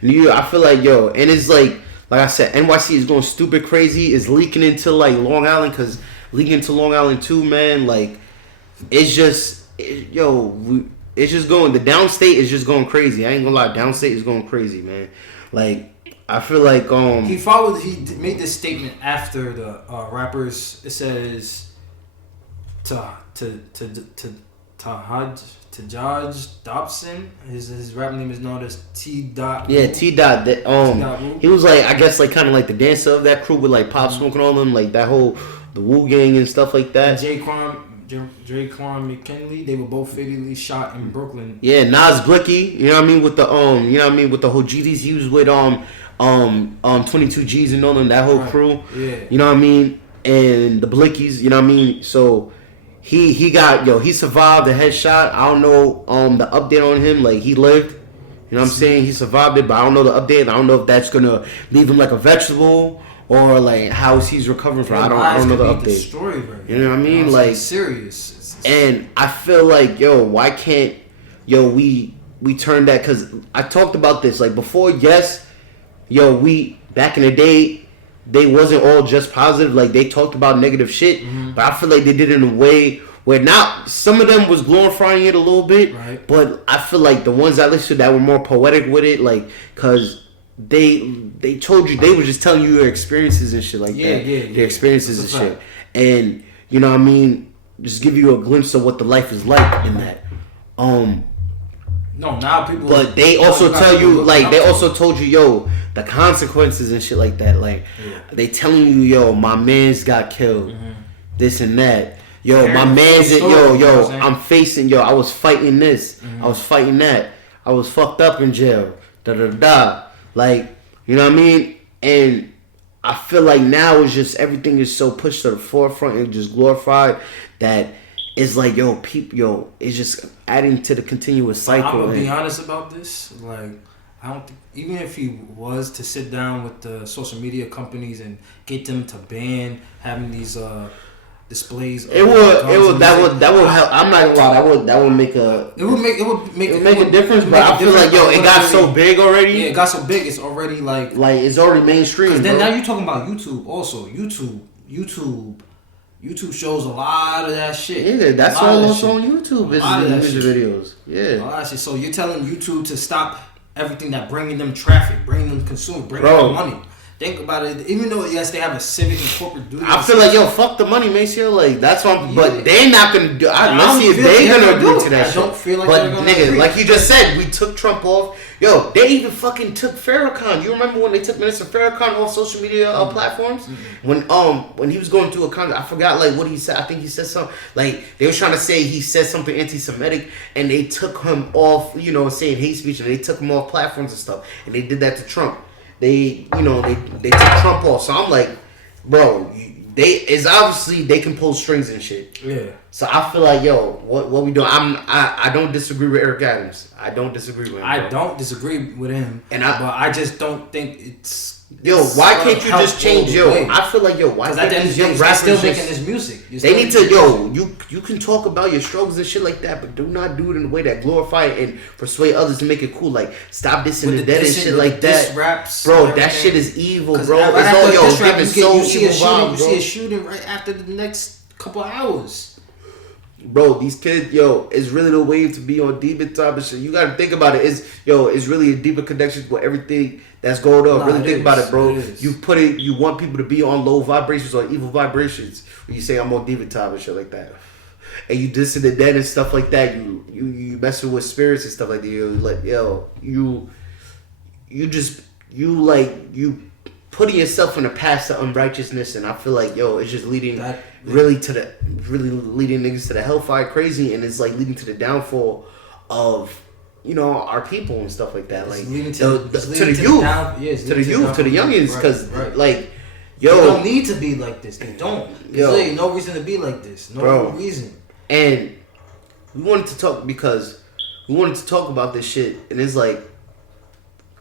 New York, I feel and it's like I said, NYC is going stupid crazy. It's leaking into Long Island, because leaking into Long Island too, man. It's just it's just going. The downstate is just going crazy. I ain't gonna lie, downstate is going crazy, man. I feel he made this statement after the rappers. It says Tajaj Dobson. His rap name is known as T. Dot. Yeah, T. Dot. He was I guess kind of the dancer of that crew with Pop Smoke and all them, that whole the Wu Gang and stuff like that. Jaquan McKinley, they were both fatally shot in Brooklyn. Yeah, Nas Glicky, you know what I mean, with the with the whole GDs he was with 22 G's and all them, that whole crew. Yeah. You know what I mean? And the Blickies, you know what I mean? So he got he survived the headshot. I don't know the update on him, like he lived. You know what I'm saying? He survived it, but I don't know the update. I don't know if that's gonna leave him like a vegetable or like how he's recovering from. I don't know the update. Destroyed, right? You know what I mean? You know like serious. And I feel like why can't we turn that? Because I talked about this like before. Yes, we back in the day they wasn't all just positive. Like they talked about negative shit, but I feel like they did it in a way where not some of them was glorifying it a little bit, right. But I feel like the ones I listened to that were more poetic with it, like because they told you, they were just telling you your experiences and shit like that, their experiences and shit, and you know what I mean, just give you a glimpse of what the life is like in that. No, now people. But they also tell you, like, they also told you, the consequences and shit like that. Like, they telling you, my man's got killed, this and that. My man's, I'm facing, I was fighting this, I was fighting that, I was fucked up in jail, like, you know what I mean? And I feel like now it's just everything is so pushed to the forefront and just glorified that it's like, it's just adding to the continuous cycle. I'm gonna be honest about this, like, I don't think, even if he was to sit down with the social media companies and get them to ban having these displays. That would help. I'm not gonna lie. That would make a. It would make a difference. But I feel like it got so big already. Yeah, it got so big. It's already like it's already mainstream. Because then now you're talking about YouTube also. YouTube shows a lot of that shit. Yeah, that's all also on YouTube. Is music videos. Yeah. All that shit. So you're telling YouTube to stop everything that bringing them traffic, bringing them consumer, bringing them money. Think about it. Even though yes, they have a civic and corporate duty. I feel like fuck the money, Maceo. Like that's why. But they not gonna do. Let's see if they gonna agree to that shit. I don't feel like they're gonna agree. Like you just said, we took Trump off. They even fucking took Farrakhan. You remember when they took Minister Farrakhan off social media platforms? When he was going through a con, I forgot like what he said. I think he said something like they were trying to say he said something anti-Semitic, and they took him off. Saying hate speech, and they took him off platforms and stuff. And they did that to Trump. They took Trump off. So I'm like, bro, they can pull strings and shit. Yeah. So I feel like, what we doing? I don't disagree with Eric Adams. I don't disagree with him. I don't disagree with him. But I just don't think it's. Why can't you just change? I feel like, why can't these young rappers still making this music? They need to, you can talk about your struggles and shit like that, but do not do it in a way that glorify it and persuade others to make it cool. Like, stop dissing the dead and shit like that. Raps, bro, that shit is evil, bro. It's all, giving so evil vibes, You see a shooting right after the next couple hours. Bro, these kids, it's really the wave to be on deeper type of shit. You gotta think about it. It's really a deeper connection with everything that's going on. Really think about it, bro. You want people to be on low vibrations or evil vibrations. When you say I'm on diva type and shit like that, and you dissing the dead and stuff like that. You messing with spirits and stuff like that. You putting yourself in the path to unrighteousness, and I feel like it's just leading leading niggas to the hellfire crazy, and it's like leading to the downfall of our people and stuff like that. It's like to the youth, to the youngins, because they don't need to be like this. They don't. There ain't no reason to be like this. No reason. And we wanted to talk about this shit, and it's like,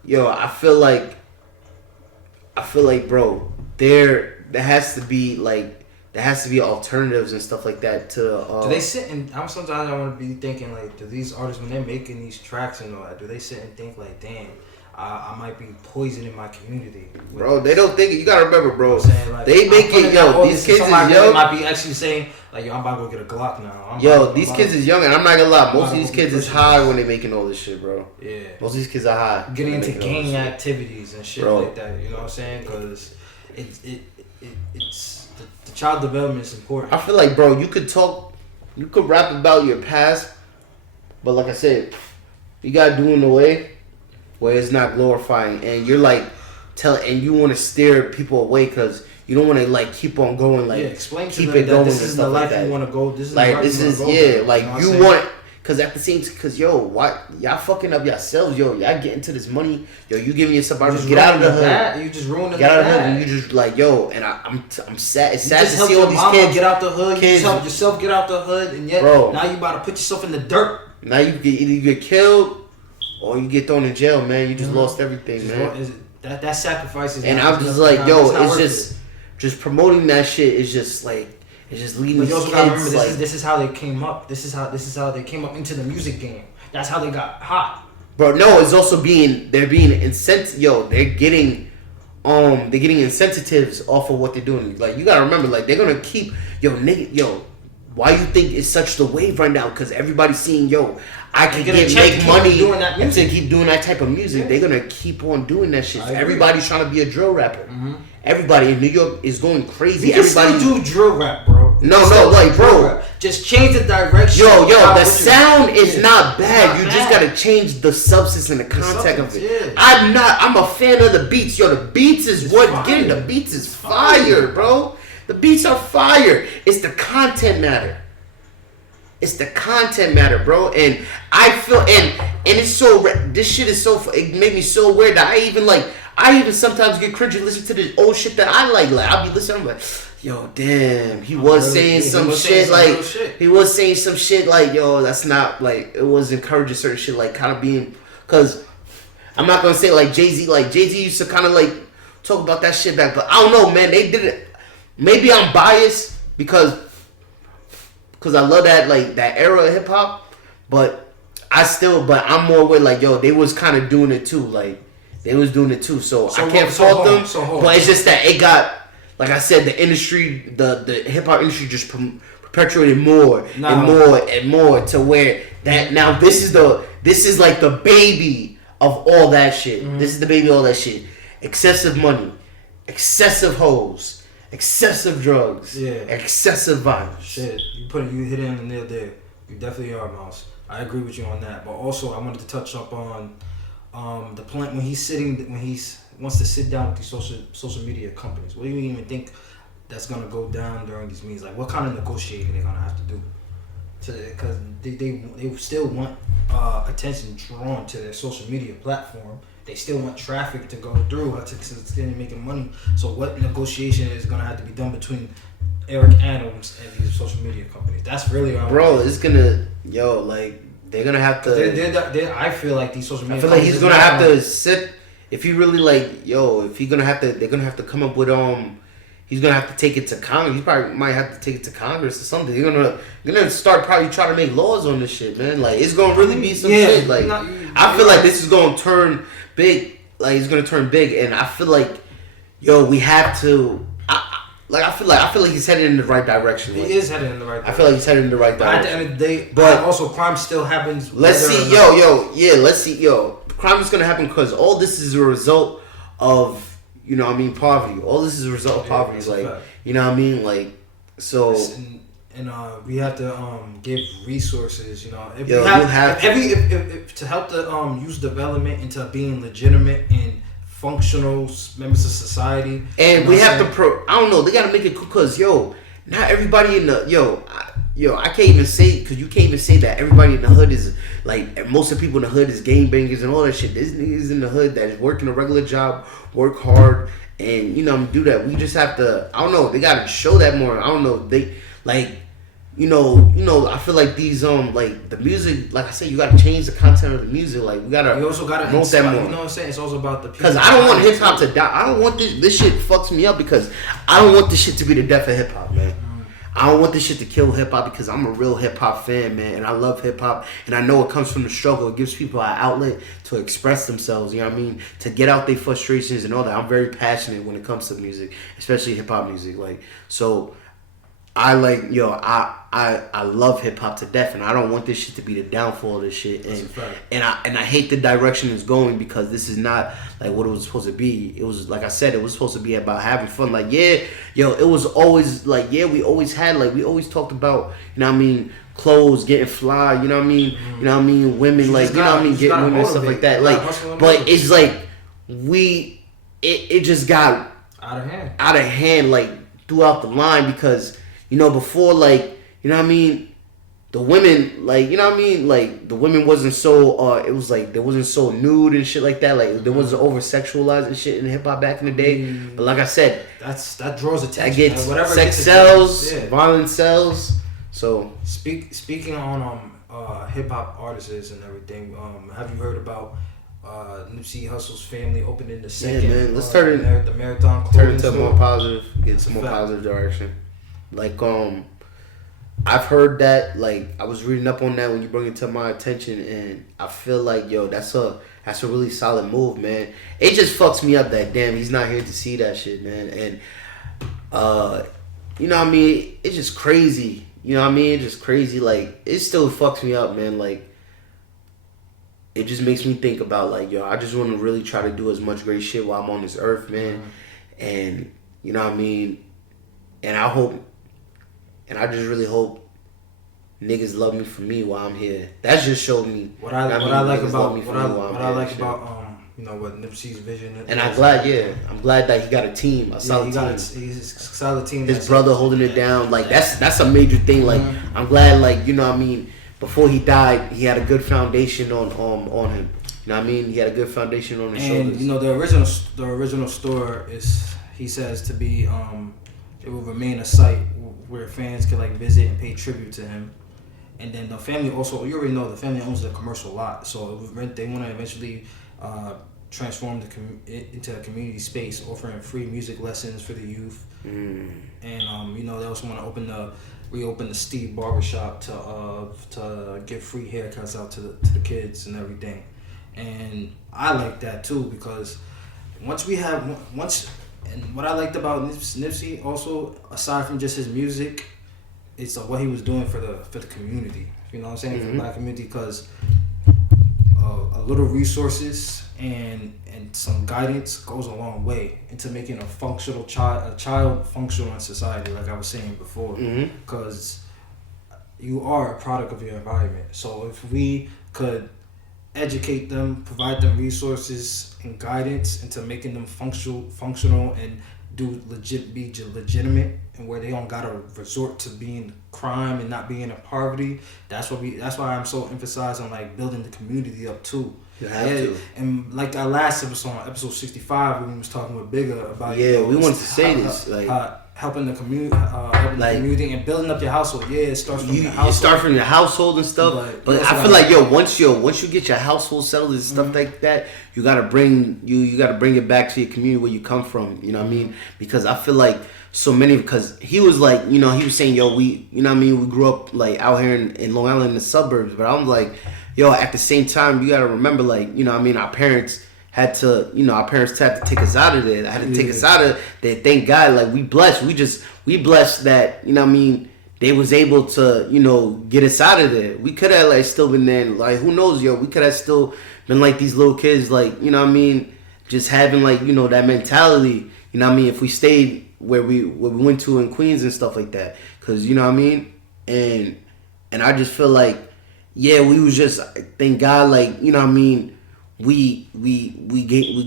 I feel like, bro, there has to be alternatives and stuff like that to. Do they sit and? Sometimes I want to be thinking like, do these artists when they're making these tracks and all that, do they sit and think like, damn, I might be poisoning my community? Bro, they don't think it. You gotta remember, bro. You know what I'm saying? Like, they make it. These kids is young. They might be actually saying like, I'm about to go get a Glock now. These kids is young, and I'm not gonna lie. Most of these kids is high when they making all this shit, bro. Yeah. Most of these kids are high. Getting into gang activities and shit like that. You know what I'm saying? Because it's the child development is important. I feel like, bro, you could rap about your past, but like I said, you gotta do it in a way where it's not glorifying, and you're like and you want to steer people away because you don't want to like keep on going like explain to keep them it going that this and is the stuff life like that. you want to go. This is like the life this you is wanna go yeah through, like you know what you I'm saying? want. Cause at the same, cause yo, why y'all fucking up yourselves, yo? Y'all get into this money, yo. You giving yourself out, get out of the hood. You just ruining Get out of the hood, bag. and you just like, yo. And I'm sad. It's You sad just to help see your all these mama kids get out the hood. kids- You just help yourself get out the hood, and yet Bro. now you about to put yourself in the dirt. Now you get either you get killed or you get thrown in jail, man. You just lost everything, man. That sacrifice is. And not- I'm just it's like, not- yo, it's not it's worth just promoting that shit is just like it's just leading But these you also gotta kids remember like, this is how they came up. This is how they came up into the music game. That's how they got hot. bro. No, it's also they're being incentive. Yo, they're getting incentives off of what they're doing. Like you gotta remember, like they're gonna keep why you think it's such the wave right now? Because everybody's seeing, yo, I can make money doing that and music. to keep doing that type of music. Yeah. They're gonna keep on doing that shit. I agree. Everybody's trying to be a drill rapper. Everybody in New York is going crazy. You can Everybody still do drill rap, bro. No, You can still like, do drill bro. rap. Just change the direction. Yo, of how the what you- sound is Yeah. not bad. Not You bad. just gotta change the substance and the context of substance, it. yeah. I'm a fan of the beats. Yo, the beats is It's what fire. getting the beats is fire, bro. The beats are fire. It's the content matter. It's the content matter, bro. And I feel and it's so this shit is so it made me so weird that I even sometimes get cringy listening to the old shit that I like. Like I'll be listening, I'm like, yo, damn, he was really? saying He some was saying shit some like real shit. he was saying some shit like, yo, that's not like it was encouraging certain shit like kind of being because I'm not gonna say like Jay-Z used to kind of like talk about that shit back, but I don't know, man. They did it. Maybe I'm biased because I love that like that era of hip hop, but I'm more with like, yo, they was kind of doing it too, like they was doing it too. So I can't fault them, but it's just that it got, like I said, the industry, the hip hop industry just perpetuated more and more to where that now this is like the baby of all that shit. This is the baby of all that shit. Excessive money, excessive hoes. Excessive drugs, excessive violence. Shit, you hit it in the nail there. You definitely are, Mouse. I agree with you on that. But also, I wanted to touch up on the point when he wants to sit down with these social media companies. What do you even think that's gonna go down during these meetings? Like, what kind of negotiating they're gonna have to do? Because they still want attention drawn to their social media platform. They still want traffic to go through to continue making money. So what negotiation is going to have to be done between Eric Adams and these social media companies? That's really what it's gonna like they're gonna have to. I feel like these social media. I feel like he's gonna have to sit. If he really like if he's gonna have to, they're gonna have to come up with He's gonna have to take it to Congress. He probably might have to take it to Congress or something. They're gonna start probably trying to make laws on this shit, man. Like it's gonna really be some shit. Like I feel like this is gonna turn big. Like it's gonna turn big, and I feel like, we have to. I feel like he's headed in the right direction. He like, is headed in the right direction. I feel like he's headed in the right But at the direction. end of the day, But also crime still happens. Let's see, let's see, crime is gonna happen because all this is a result of, poverty. All this is a result of poverty. that's a Like, fact. you know what I mean? Like, so. And we have to give resources. If Yo, we have, you have if to help the youth development into being legitimate and functional members of society. And we have to I don't know. They gotta make it cool because not everybody in the I can't even say because you can't even say that everybody in the hood is like most of the people in the hood is gang bangers and all that shit. There's niggas in the hood that is working a regular job, work hard, and do that. We just have to. I don't know. They gotta show that more. I don't know. They like. I feel like these like the music, like I said, you gotta change the content of the music. Like we gotta. You also gotta promote that more. You know what I'm saying? It's also about the people. Because I don't want hip hop to die. I don't want this shit fucks me up because I don't want this shit to be the death of hip hop, man. I don't want this shit to kill hip hop because I'm a real hip hop fan, man, and I love hip hop, and I know it comes from the struggle. It gives people an outlet to express themselves. You know what I mean? To get out their frustrations and all that. I'm very passionate when it comes to music, especially hip hop music. Like so. I love hip hop to death, and I don't want this shit to be the downfall of this shit. And I hate the direction it's going because this is not like what it was supposed to be. It was like I said, it was supposed to be about having fun. Like it was always like we always had we always talked about clothes getting fly. You know what I mean? You know what I mean? Women getting women and stuff like that. Like, but it's like it just got. Out of hand. like throughout the line, because before, like, you know what I mean, the women, like, you know what I mean, like the women wasn't so it was like they wasn't so nude and shit like that, like there wasn't over sexualized and shit in hip hop back in the day. But like I said, that draws attention. That gets whatever sex sells, violence sells. So speaking on hip hop artists and everything, have you heard about Nipsey Hussle's family opening the second? Yeah, man. Let's turn the Marathon turn into store? more positive, get some more positive direction. Like I've heard that. Like I was reading up on that when you bring it to my attention, and I feel like that's a really solid move, man. It just fucks me up that damn he's not here to see that shit, man. And you know what I mean? It's just crazy. You know what I mean? It's just crazy. Like it still fucks me up, man. Like it just makes me think about like, I just want to really try to do as much great shit while I'm on this earth, man. And you know what I mean? And I hope, and I just really hope niggas love me for me while I'm here. That just showed me what I like about what Nipsey's vision is. And I'm glad that he got a team, a solid team. He's a solid team. His brother holding it down, like that's a major thing. Like I'm glad, like, you know what I mean, before he died, he had a good foundation on him. You know what I mean? He had a good foundation on his shoulders. And the original store is, he says, to be it will remain a site where fans can like visit and pay tribute to him. And then the family also, you already know, the family owns the commercial lot, so they want to eventually transform into a community space, offering free music lessons for the youth. And they also want to reopen the Steve Barbershop to give free haircuts out to the kids and everything. And I like that too, because and what I liked about Nipsey also, aside from just his music, it's what he was doing for the community. You know what I'm saying? For the black community, because a little resources and some guidance goes a long way into making a child functional in society, like I was saying before. Because you are a product of your environment. So if we could educate them, provide them resources and guidance into making them functional and be legitimate, and where they don't gotta resort to being crime and not being in poverty. That's why I'm so emphasized on like building the community up too. You have to. And like our last episode, episode 65, when we was talking with Bigger about we wanted to say this, like helping the community, the community and building up your household. Yeah, it starts from your household. You start from your household and stuff. But I feel like once you get your household settled and stuff like that, you gotta bring it back to your community where you come from. You know what I mean? Because I feel like so many, because he was like, he was saying, we grew up like out here in Long Island in the suburbs, but I'm like, at the same time, you gotta remember, like, our parents had to take us out of there. I had to take us out of there. Thank God, like we blessed that, they was able to, get us out of there. We could have like still been there, like who knows, we could have still been like these little kids, like, just having like, that mentality, if we stayed where we went to in Queens and stuff like that. Cause and I just feel like, we was just, thank God, like, we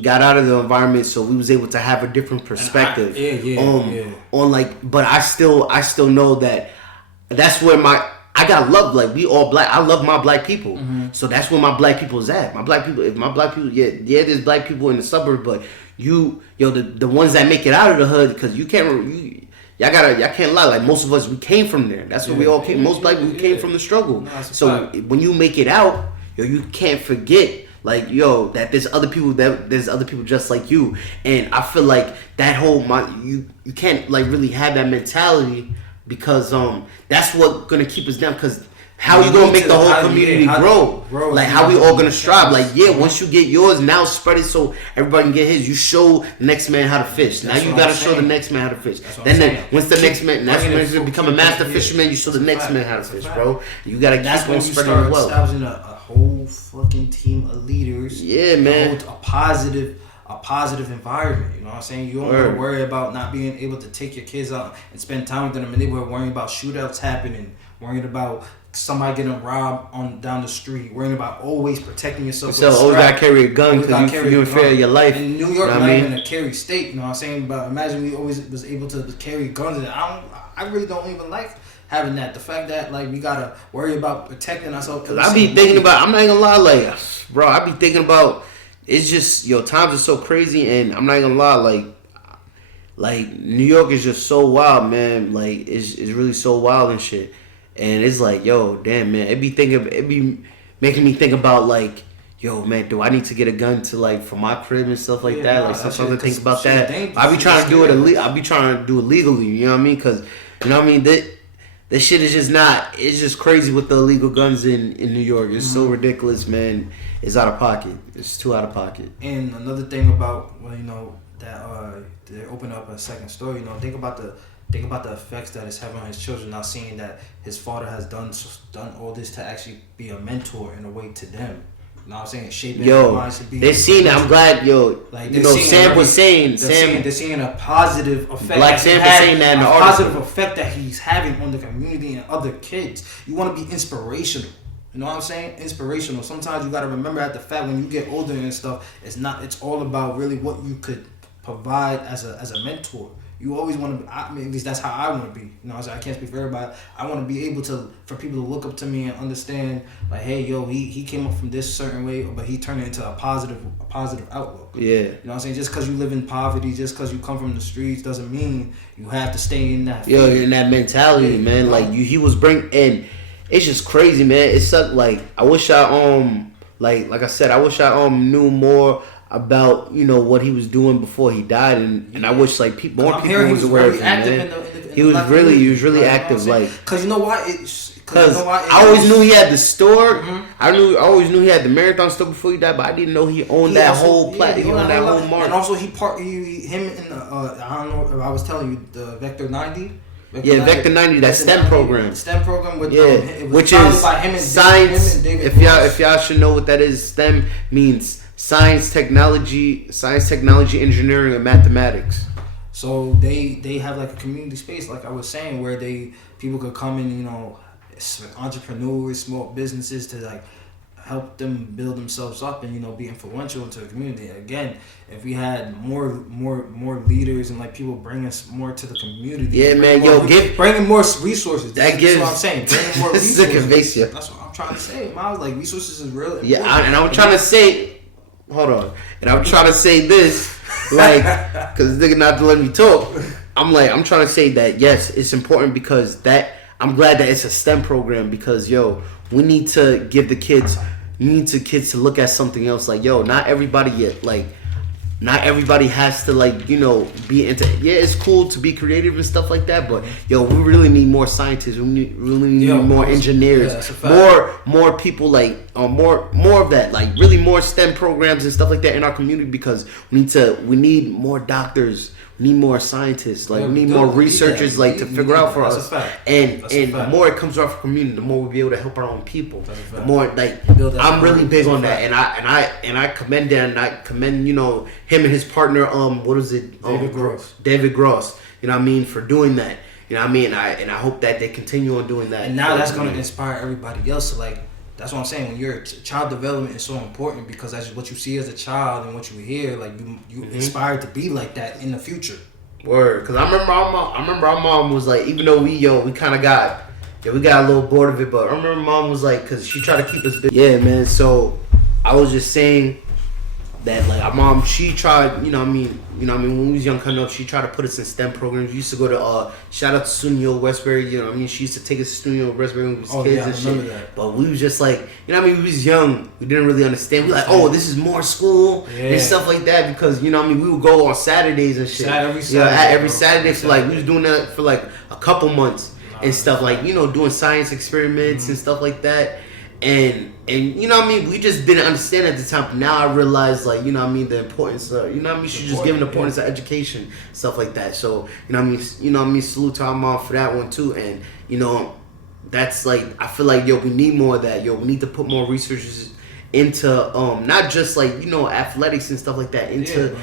got out of the environment, so we was able to have a different perspective on like, but I still know that that's where I got love. Like we all black. I love my black people, so that's where my black people's at. My black people, there's black people in the suburbs, but the ones that make it out of the hood, because y'all can't lie. Like most of us, we came from there. That's where we all came. Most black people came from the struggle. No, so when you make it out, you can't forget. Like that there's other people just like you, and I feel like that whole you can't like really have that mentality, because that's what gonna keep us down. Because how you gonna make the whole community grow? Like how we all gonna strive? Like once you get yours, now spread it so everybody can get his. You show the next man how to fish. Now you gotta show the next man how to fish. Then once the next man gonna become a master fisherman, you show the next man how to fish, bro. You gotta keep on spreading the wealth. Establishing a whole fucking team of leaders. Yeah, man. A positive environment. You know what I'm saying? You don't have to worry about not being able to take your kids out and spend time with them in the neighborhood, worrying about shootouts happening, worrying about somebody getting robbed on down the street, worrying about always protecting yourself. So always gotta carry a gun because you in fear of your life. And New York not even a carry state, you know what I'm saying? But imagine we always was able to carry guns, and I really don't even like having that. The fact that like we gotta worry about protecting ourselves. Cause I be thinking about, I'm not gonna lie, like, bro, I be thinking about, it's just, times are so crazy, and I'm not gonna lie, like New York is just so wild, man. Like it's really so wild and shit. And it's like, yo, damn, man. It be making me think about like, yo, man, do I need to get a gun to like for my crib and stuff like that? Like sometimes I think about that. I be trying to do it. I be trying to do it legally. You know what I mean? Because you know what I mean. That shit is just not. It's just crazy with the illegal guns in New York. It's so ridiculous, man. It's out of pocket. It's too out of pocket. And another thing about that they open up a second story. Think about the effects that it's having on his children. Now seeing that his father has done all this to actually be a mentor in a way to them. You know what I'm saying? Shaping their minds to be. They seen it. I'm glad, like Sam was saying. They're seeing a positive effect. Black Sam was saying that in the article. A positive effect that he's having on the community and other kids. You want to be inspirational. You know what I'm saying? Inspirational. Sometimes you got to remember at the fact when you get older and stuff, it's all about really what you could provide as a mentor. You always want to. At least that's how I want to be. You know, I can't speak for everybody. I want to be able for people to look up to me and understand, like, hey, yo, he came up from this certain way, but he turned it into a positive outlook. Yeah. You know what I'm saying? Just because you live in poverty, just because you come from the streets, doesn't mean you have to stay in that. In that mentality, man. Like he was and it's just crazy, man. It sucked. Like I wish I like I said, I wish I knew more about what he was doing before he died, and I wish like more people was aware of him, man. He was really active, like because you know why I always knew he had the store. I always knew he had the marathon store before he died, but I didn't know he owned that whole platform. He owned that whole market. And also him in the I don't know. I was telling you the Vector 90. Vector 90, that STEM program. STEM program with which is by him and science. Him and David if y'all should know what that is, STEM means science, technology, engineering, and mathematics. So they have like a community space, like I was saying, where people could come in, entrepreneurs, small businesses to like help them build themselves up and be influential into the community. Again, if we had more leaders and like people bring us more to the community, bringing more resources. That's what I'm saying. Bringing more resources. That's what I'm trying to say. I was like, resources is real. And I'm trying to say. Hold on. And I'm trying to say this, like, because nigga not let me talk. I'm trying to say that, yes, it's important because I'm glad that it's a STEM program because, we need to give the kids, kids to look at something else. Like, not everybody has to, like, be into, it's cool to be creative and stuff like that, but, we really need more scientists. We really need more engineers, more people, like, more of that, like, really more STEM programs and stuff like that in our community because we need more doctors. We need more scientists, like we need more researchers, like to figure out for us. And the more it comes out for community, the more we'll be able to help our own people. The more I'm really big on that, and I commend that, and I commend him and his partner. What is it? David Gross. You know what I mean, for doing that. You know what I mean, and I hope that they continue on doing that. And now that's gonna inspire everybody else. So like. That's what I'm saying. When your child development is so important because that's what you see as a child and what you hear. Like you inspired to be like that in the future. Word, because I remember our mom was like, even though we kind of got a little bored of it, but I remember mom was like, because she tried to keep us busy. Yeah, man. So I was just saying that like our mom, she tried, when we was young coming up, she tried to put us in STEM programs. We used to go to shout out to Sunil Westbury, she used to take us to Sunil Westbury when we was kids and shit. That. But we was just like, we was young, we didn't really understand. We were like, this is more school and stuff like that because we would go on Saturdays and shit. Every Saturday for like we was doing that for like a couple months and stuff like doing science experiments and stuff like that. And we just didn't understand at the time. But now I realize, like, the importance of, she's just giving the importance of education, stuff like that. So, salute to our mom for that one too. And, that's like, I feel like, we need more of that. We need to put more researchers into, not just like, athletics and stuff like that, into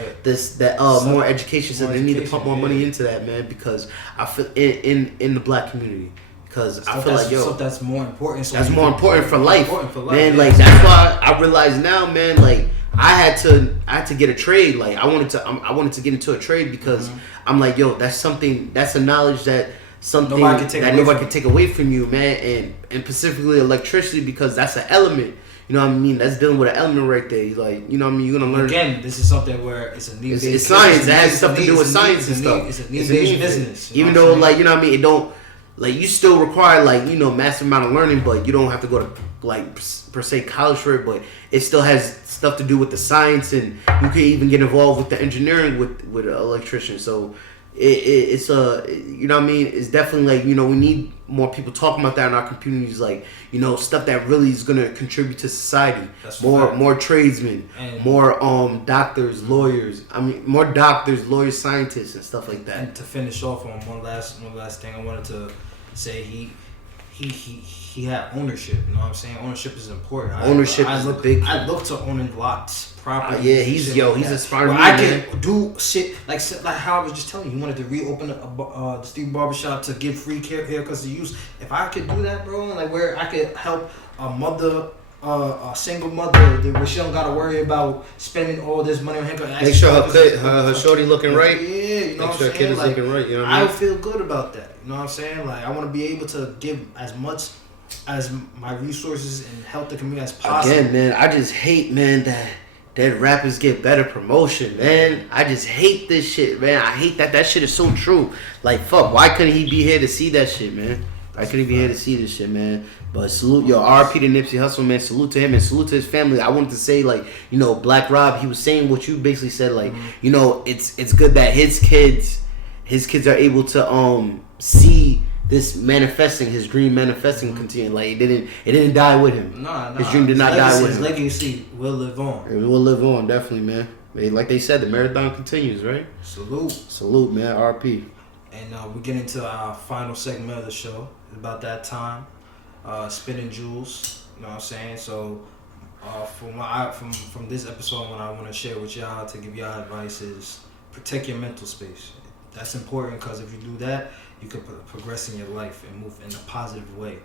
more education. So they need to pump more money into that, man, because I feel in the black community. because I Stuff feel like stuff that's more important. So that's more important for life, man. yeah. Like that's why I realize now, man. Like I had to get a trade. Like I wanted to get into a trade because I'm like, yo, that's something. That's a knowledge that something nobody can take away from you, man. And specifically electricity because that's an element. You know what I mean? That's dealing with an element right there. Like, you know what I mean? You're gonna learn. Again, this is something where it's a need. It's science. It has stuff to do with science and stuff. It's a need-based business. Even though, like, you know what I mean? It don't, like, you still require, like, you know, massive amount of learning, but you don't have to go to, like, per se college for it, but it still has stuff to do with the science, and you can even get involved with the engineering with an electrician. So it's you know what I mean? It's definitely, like, you know, we need more people talking about that in our communities, like, you know, stuff that really is gonna contribute to society. That's more tradesmen, and more doctors, lawyers. I mean, more doctors, lawyers, scientists, and stuff like that. And to finish off on one last thing, I wanted to say he had ownership. You know what I'm saying? Ownership is important. Ownership is a big thing. I look to owning lots, property. Yeah, he's aspiring. I can do shit like how I was just telling you. He wanted to reopen the Steve Barbershop to give free haircuts to use. If I could do that, bro, like where I could help a mother. A single mother where she don't gotta worry about spending all this money on haircut. Make sure her shorty looking right. Yeah, you know Make what sure I'm her kid saying? is Like, looking right. You know what I mean? I feel good about that. You know what I'm saying? Like I want to be able to give as much as my resources and help the community as possible. Again, man, I just hate, man, that rappers get better promotion, man. I just hate this shit, man. I hate that shit is so true. Like, fuck, why couldn't he be here to see that shit, man? Why couldn't he be here to see this shit, man? But salute, yo, RP to Nipsey Hussle, man. Salute to him and salute to his family. I wanted to say, like, you know, Black Rob, he was saying what you basically said, like, you know, it's good that his kids are able to see this manifesting, his dream manifesting continue. Like it didn't die with him. Nah. His dream did not die with him. His legacy will live on. It will live on, definitely, man. Like they said, the marathon continues, right? Salute, man. RP. And we get into our final segment of the show. It's about that time. Spinning jewels. You know what I'm saying? So from this episode, what I want to share with y'all to give y'all advice is protect your mental space. That's important because if you do that, you can progress in your life and move in a positive way.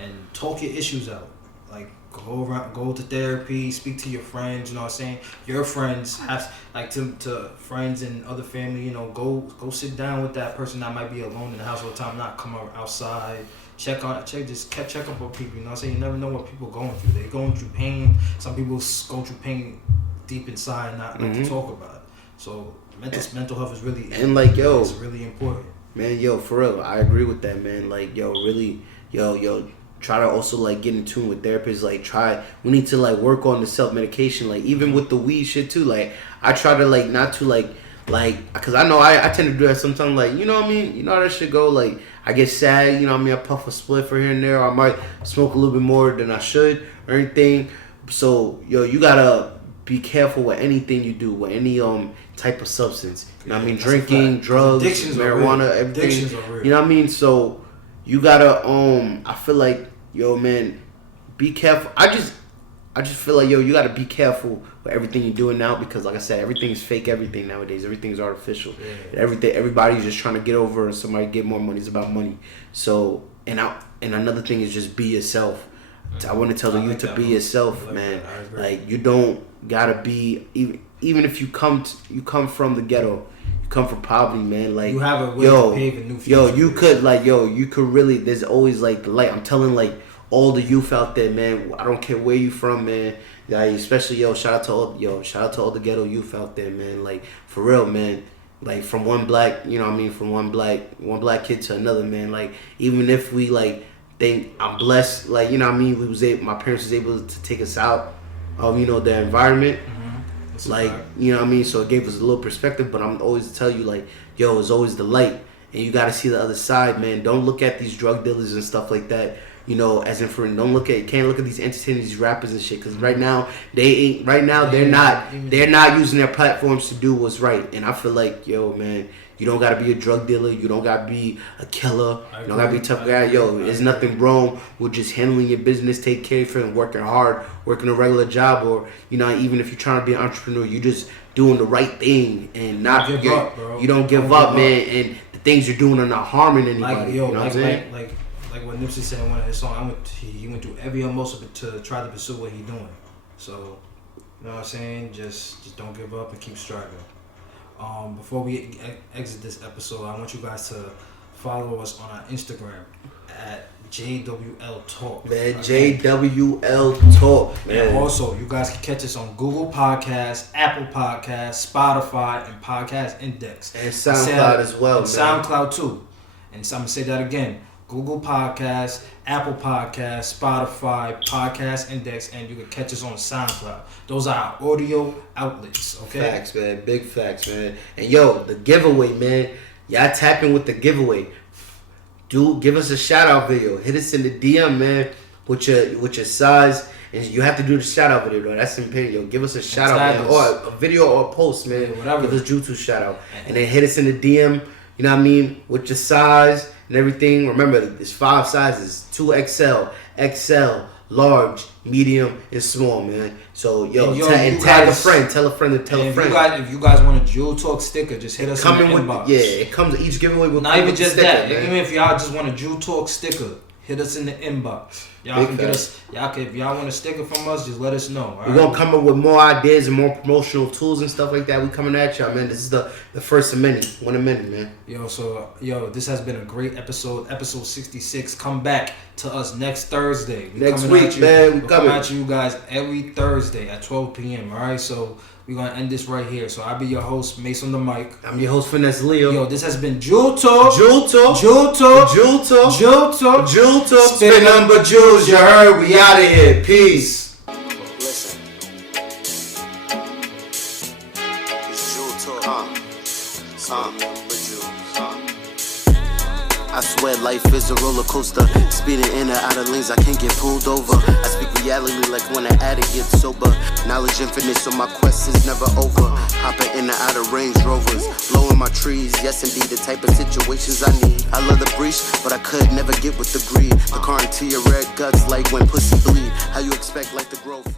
And talk your issues out. Like go to therapy, speak to your friends. You know what I'm saying? Your friends have like to friends and other family. You know, go sit down with that person that might be alone in the house all the time. Not come outside. Check up on people. You know what I'm saying? You never know what people are going through. They're going through pain. Some people go through pain deep inside, not like to talk about it. So mental health is really it's really important. Man, yo, for real, I agree with that, man. Like, yo, really, yo, try to also like get in tune with therapists. Like, we need to like work on the self-medication. Like, even with the weed shit too. Like, I try to like not to like, cause I know I tend to do that sometimes. Like, you know what I mean? You know how that shit go. Like, I get sad. You know what I mean? I puff a spliff for here and there. Or I might smoke a little bit more than I should or anything. So, yo, you gotta be careful with anything you do, with any type of substance. You know what I mean? Drinking, drugs, marijuana, everything. You know what I mean? So you gotta I feel like, yo, man, be careful. I just feel like, yo, you gotta be careful with everything you're doing now because, like I said, everything's fake. Everything nowadays, everything's artificial. Yeah. Everybody's just trying to get over and somebody get more money. It's about money. So and another thing is just be yourself. I want to tell the youth to be yourself, man. Like, you don't gotta be even if you come from the ghetto, you come from poverty, man. Like, you have a way to pave a new future. You could really. There's always like the light. I'm telling like all the youth out there, man. I don't care where you from, man. Like, especially shout out to all the ghetto youth out there, man. Like, for real, man. Like, from one black, you know what I mean, from one black kid to another, man. Like, even if we like think I'm blessed, like, you know what I mean, my parents was able to take us out of, you know, the environment. Like, you know what I mean? So it gave us a little perspective, but I'm always tell you, like, yo, it's always the light. And you got to see the other side, man. Don't look at these drug dealers and stuff like that, you know, as in for, can't look at these entertainers, these rappers and shit. Because right now, they're not using their platforms to do what's right. And I feel like, yo, man, you don't got to be a drug dealer. You don't got to be a killer. You don't got to be a tough guy. Yo, there's nothing wrong with just handling your business, take care of it, and working hard, working a regular job. Or, you know, even if you're trying to be an entrepreneur, you just doing the right thing and not give up, bro. You don't give up, man. And the things you're doing are not harming anybody. Like, you know what I'm saying? Like like what Nipsey said in one of his songs, he went through every emotion to try to pursue what he's doing. So, you know what I'm saying? Just don't give up and keep striving. Before we exit this episode, I want you guys to follow us on our Instagram at JWL Talk. Man, JWL Talk, man. And also, you guys can catch us on Google Podcasts, Apple Podcasts, Spotify, and Podcast Index. And SoundCloud as well, and man. SoundCloud too. And so I'm going to say that again. Google Podcasts, Apple Podcasts, Spotify, Podcast Index, and you can catch us on SoundCloud. Those are our audio outlets, okay? Facts, man. Big facts, man. And yo, the giveaway, man. Y'all tap in with the giveaway. Give us a shout out video. Hit us in the DM, man, with your size. And you have to do the shout out video, though. That's in video. Give us a shout out, man. Or a video or a post, man. Yeah, whatever. Give us YouTube shout out. And then hit us in the DM, you know what I mean, with your size and everything. Remember, there's 5 sizes: 2XL, XL, large, medium, and small, man. So and tag a friend, tell a friend to tell a friend. If you guys want a Jewel Talk sticker, just hit us in the inbox. It comes each giveaway with. Not even just sticker, that. man. Even if y'all just want a Jewel Talk sticker, hit us in the inbox. Y'all can get us. If y'all want a sticker from us, just let us know. We're gonna come up with more ideas and more promotional tools and stuff like that. We coming at y'all, man. This is the first of many, one of many, man. This has been a great episode. Episode 66. Come back to us next Thursday. Next week, man. We're coming at you guys every Thursday at 12 p.m. All right, so we're gonna end this right here. So I'll be your host, Mace on the mic. I'm your host, Finesse Leo. This has been Jewel Talk. Jewel Talk. Jewel Talk. Jewel Talk. Jewel Talk. Jewel Talk. Spit number jewels. You heard? We out of here. Peace. Listen. It's Jewel Talk. I swear life is a roller coaster. Speeding in and out of lanes, I can't get pulled over. I speak reality like when an addict gets sober. Knowledge infinite, so my quest is never over. Hopping in and out of Range Rovers, blowing my trees. Yes, indeed, the type of situations I need. I love the breach, but I could never get with the greed. The car into your red guts like when pussy bleed. How you expect like the growth?